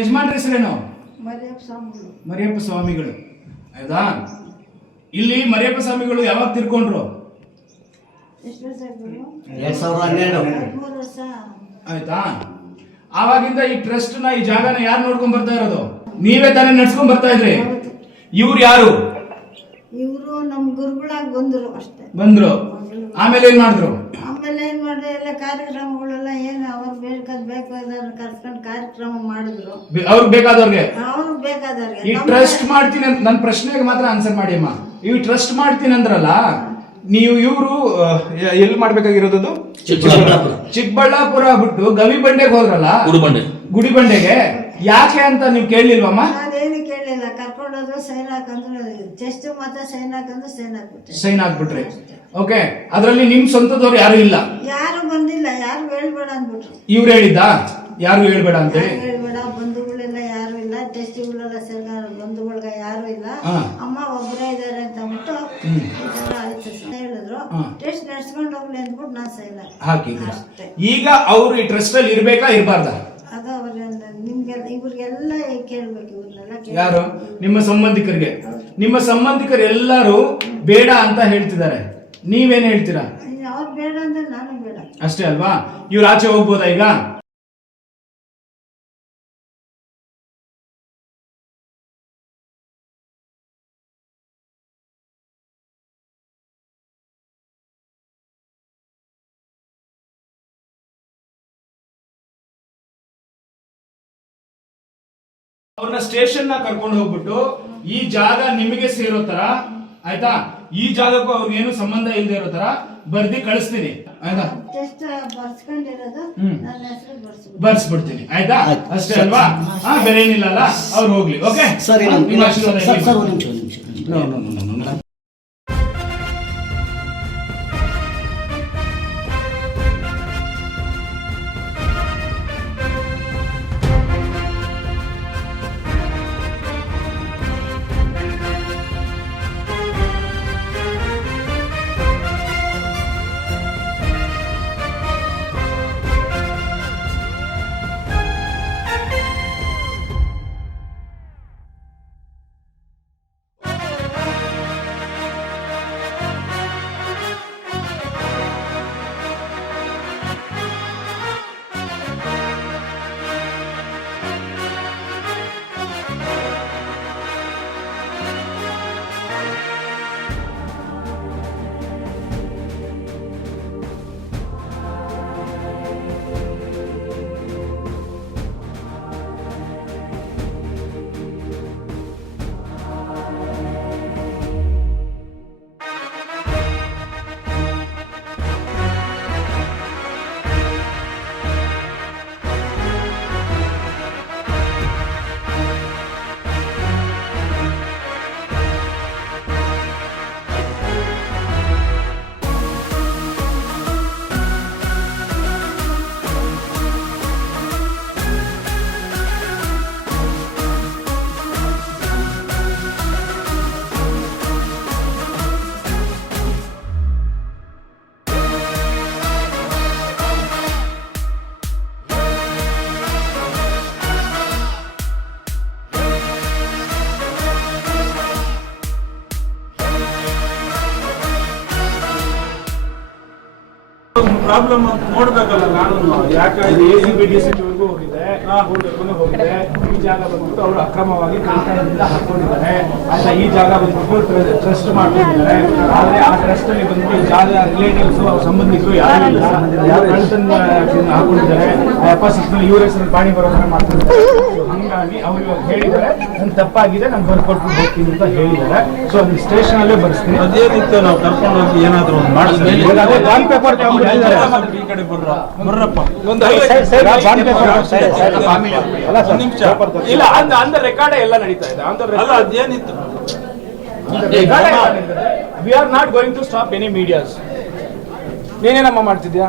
ಯಜಮಾನ್ರ ಹೆಸರೇನು? ಮರಿಯಪ್ಪ ಸ್ವಾಮಿಗಳು. ಆಯ್ತಾ? ಇಲ್ಲಿ ಮರಿಯಪ್ಪ ಸ್ವಾಮಿಗಳು ಯಾವಾಗ ತಿರ್ಕೊಂಡ್ರು? 2012. ಆಯ್ತಾ? ಆವಾಗಿಂದ ಈ ಟ್ರಸ್ಟ್ ನ, ಈ ಜಾಗನ ಯಾರು ನೋಡ್ಕೊಂಡ್ ಬರ್ತಾ ಇರೋದು? ನೀವೇ ತಾನೇ ನಡ್ಸ್ಕೊಂಡ್ ಬರ್ತಾ ಇದ್ರಿ. ಇವ್ರು ಯಾರು? ಇವರು ನಮ್ ಗುರುಗಳಾಗಿ ಬಂದ್ರು ಅಷ್ಟೇ. ಬಂದ್ರು, ಆಮೇಲೆ ಏನ್ ಮಾಡಿದ್ರು? ಆಮೇಲೆ ಏನ್ ಮಾಡಿದ್ರೆ ಎಲ್ಲ ಕಾರ್ಯಕ್ರಮಗಳೆಲ್ಲ ಏನು ಅವ್ರು ಬೇಕಾದವ್ರು ಕರ್ಸ್ಕೊಂಡು ಕಾರ್ಯಕ್ರಮ ಮಾಡಿದ್ರು. ಅವ್ರಿಗೆ ಬೇಕಾದವ್ರಿಗೆ, ಅವ್ರು ಬೇಕಾದವ್ರಿಗೆ. ಈ ಟ್ರಸ್ಟ್ ಮಾಡ್ತೀನಿ ಅಂತ ನನ್ನ ಪ್ರಶ್ನೆಗೆ ಮಾತ್ರ ಆನ್ಸರ್ ಮಾಡಿ ಅಮ್ಮ. ಈ ಟ್ರಸ್ಟ್ ಮಾಡ್ತೀನಿ ಅಂದ್ರಲ್ಲ ನೀವು, ಇವರು ಎಲ್ಲಿ ಮಾಡ್ಬೇಕಾಗಿರೋದು? ಚಿಕ್ಕಬಳ್ಳಾಪುರ ಬಿಟ್ಟು ಗವಿ ಬಂಡೆಗೆ ಹೋದ್ರಲ್ಲ, ಗುಡಿಬಂಡೆಗೆ. ಯಾಕೆ ಅಂತ ನೀವು ಕೇಳಲಿಲ್ವಮ್ಮ? ಅದೇನು ಕೇಳಿಲ್ಲ. ಕರ್ಕೊಂಡೋದ್ರು, ಸೈನ್ ಹಾಕಂದ್ರು, ಚೆಸ್ಟ್ ಮಾತ್ರ ಸೈನ್ ಹಾಕಂದ್ರು ಸೈನ್ ಹಾಕ್ಬಿಟ್ರೆ. ಸೈನ್ ಹಾಕ್ಬಿಟ್ರಿ. ಓಕೆ, ಅದ್ರಲ್ಲಿ ನಿಮ್ ಸ್ವಂತದವ್ರು ಯಾರು ಇಲ್ಲ? ಯಾರು ಬಂದಿಲ್ಲ. ಯಾರು ಹೇಳ್ಬೇಡ ಅಂದ್ಬಿಟ್ರು. ಇವ್ರು ಹೇಳಿದ್ದ ಯಾರು ಹೇಳ್ಬೇಡ ಅಂತೇಳಿ? ಹೇಳ್ಬೇಡ, ಬಂಧುಗಳೆಲ್ಲ ಯಾರು ಇಲ್ಲ, ಟೆಸ್ಟಿಗಳೆಲ್ಲ ಸರ್ಕಾರ ಬಂಧುಗಳ್ಗ ಯಾರು ಇಲ್ಲ, ಅಮ್ಮ ಒಬ್ಬರೇ ಇದಾರೆ ಅಂತ ಅಂದ್ಬಿಟ್ಟು ಆಯ್ತು ಹೇಳಿದ್ರು. ಟೆಸ್ಟ್ ನಡ್ಸ್ಕೊಂಡು ಹೋಗ್ಲಿ ಅಂದ್ಬಿಟ್ಟು ನಾನು ಸೈನ್ ಹಾಕಿದ್ದೆ. ಈಗ ಅವ್ರು ಈ ಟ್ರಸ್ಟ್ ಅಲ್ಲಿ ಇರ್ಬೇಕಾ ಇರ್ಬಾರ್ದ? ಅದು ನಿಮ್ಗೆಲ್ಲ ಇವ್ರಿಗೆಲ್ಲ ಕೇಳ್ಬೇಕು, ಇವ್ರನ್ನೆಲ್ಲ ಯಾರು? ನಿಮ್ಮ ಸಂಬಂಧಿಕರಿಗೆ. ನಿಮ್ಮ ಸಂಬಂಧಿಕರು ಎಲ್ಲರೂ ಬೇಡ ಅಂತ ಹೇಳ್ತಿದ್ದಾರೆ, ನೀವೇನ್ ಹೇಳ್ತೀರಾ? ಅವ್ರು ಬೇಡ ಅಂದ್ರೆ ನಾನು ಬೇಡ ಅಷ್ಟೇ ಅಲ್ವಾ? ಇವ್ರು ಆಚೆ ಹೋಗ್ಬೋದಾ ಈಗ? ಅವ್ರನ್ನ ಸ್ಟೇಷನ್ ನ ಕರ್ಕೊಂಡು ಹೋಗ್ಬಿಟ್ಟು ಈ ಜಾಗ ನಿಮಗೆ ಸೇರೋ ತರ, ಆಯ್ತಾ, ಈ ಜಾಗಕ್ಕೂ ಅವ್ರಿಗೇನು ಸಂಬಂಧ ಇಲ್ಲದೆ ಇರೋ ತರ ಬರ್ದಿ ಕಳಿಸ್ತೀನಿ, ಆಯ್ತಾ? ಟೆಸ್ಟ್ ಬರ್ಸ್ಕೊಂಡಿರೋದು ನನ್ನ ಹೆಸರು ಬರ್ಸ್ಬಿಡ್ತೀನಿ, ಆಯ್ತಾ? ಅಷ್ಟೇ ಅಲ್ವಾ? ಬೇರೆ ಏನಿಲ್ಲ ಅಲ್ಲ, ಅವ್ರು ಹೋಗ್ಲಿ. ಓಕೆ ಸರಿ, ನಿಮ್ಮ ಆಶೀರ್ವಾದ ಇರ್ಲಿ. ಸರ್ ಒಂದು ನಿಮಿಷ. ಪ್ರಾಬ್ಲಮ್ ಅಂತ ನೋಡ್ಬೇಕಲ್ಲ ನಾನು. ಯಾಕಂದ್ರೆ ACB DCP ವರೆಗೂ ಹೋಗಿದೆ, ಹೋಗಿದೆ. ಈ ಜಾಗ ಬಂದ್ಬಿಟ್ಟು ಅವರು ಅಕ್ರಮವಾಗಿ ಕಳ್ತನದಿಂದ ಹಾಕೊಂಡಿದ್ದಾರೆ, ಆಯ್ತಾ? ಈ ಜಾಗ ಬಂದ್ಬಿಟ್ಟು ಟ್ರಸ್ಟ್ ಮಾಡ್ಕೊಂಡಿದ್ದಾರೆ. ಆದ್ರೆ ಆ ಟ್ರಸ್ಟ್ ಅಲ್ಲಿ ಬಂದ್ಬಿಟ್ಟು ಈ ಜಾಗ ರಿಲೇಟಿವ್ಸ್ ಅವ್ರ ಸಂಬಂಧಿಕರು ಯಾರು ಇಲ್ಲ, ಕಳ್ತನ ಹಾಕೊಂಡಿದ್ದಾರೆ. ನಲ್ಲಿ ಇವ್ರ ಹೆಸರು ಪಾಣಿ ಬರೋದನ್ನ ಮಾಡ್ತಿದ್ದಾರೆ. ಹಂಗಾಗಿ ಅವ್ರು ಇವಾಗ ಹೇಳಿದ್ದಾರೆ ನನ್ ತಪ್ಪಾಗಿದೆ, ನಾನು ಬರ್ಕೊಟ್ಟು ಹೋಗ್ತೀನಿ ಅಂತ ಹೇಳಿದ್ದಾರೆ. ಸೊ ಅದು ಸ್ಟೇಷನ್ ಅಲ್ಲೇ ಬರ್ಸ್ತೀನಿ. ಅದೇನಿತ್ತು ನಾವು ಕರ್ಕೊಂಡು ಹೋಗಿ ಏನಾದ್ರು ಒಂದು ಮಾಡಿಸ್ತೀವಿ. ಬಾಂಡ್ ಪೇಪರ್ ತಗೊಂಡಿದ್ದಾರೆ. ಈ ಕಡೆ ಬರ್ರಪ್ಪ. ಇಲ್ಲ, ಅಂದ ರೆಕಾರ್ಡ್ ಎಲ್ಲ ನಡೀತಾ ಇದೆ. ಅಲ್ಲ ಅದೇನಿತ್ತು, we are not going to stop any medias. ನೀನೇನಮ್ಮ ಮಾಡ್ತಿದ್ಯಾ?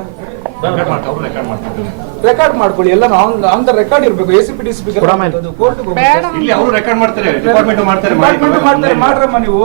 ರೆಕಾರ್ಡ್ ಮಾಡ್ಕೊಳ್ಳಿ, ಎಲ್ಲ ಆನ್ ದ ರೆಕಾರ್ಡ್ ಇರ್ಬೇಕು. ACP DCP ಕೋರ್ಟ್ ಇಲ್ಲಿ ಅವರು ರೆಕಾರ್ಡ್ ಮಾಡ್ತಾರೆ, ಡಿಪಾರ್ಟ್ಮೆಂಟ್ ಮಾಡ್ತಾರೆ. ಮಾಡ್ರಮ್ಮ ನೀವು.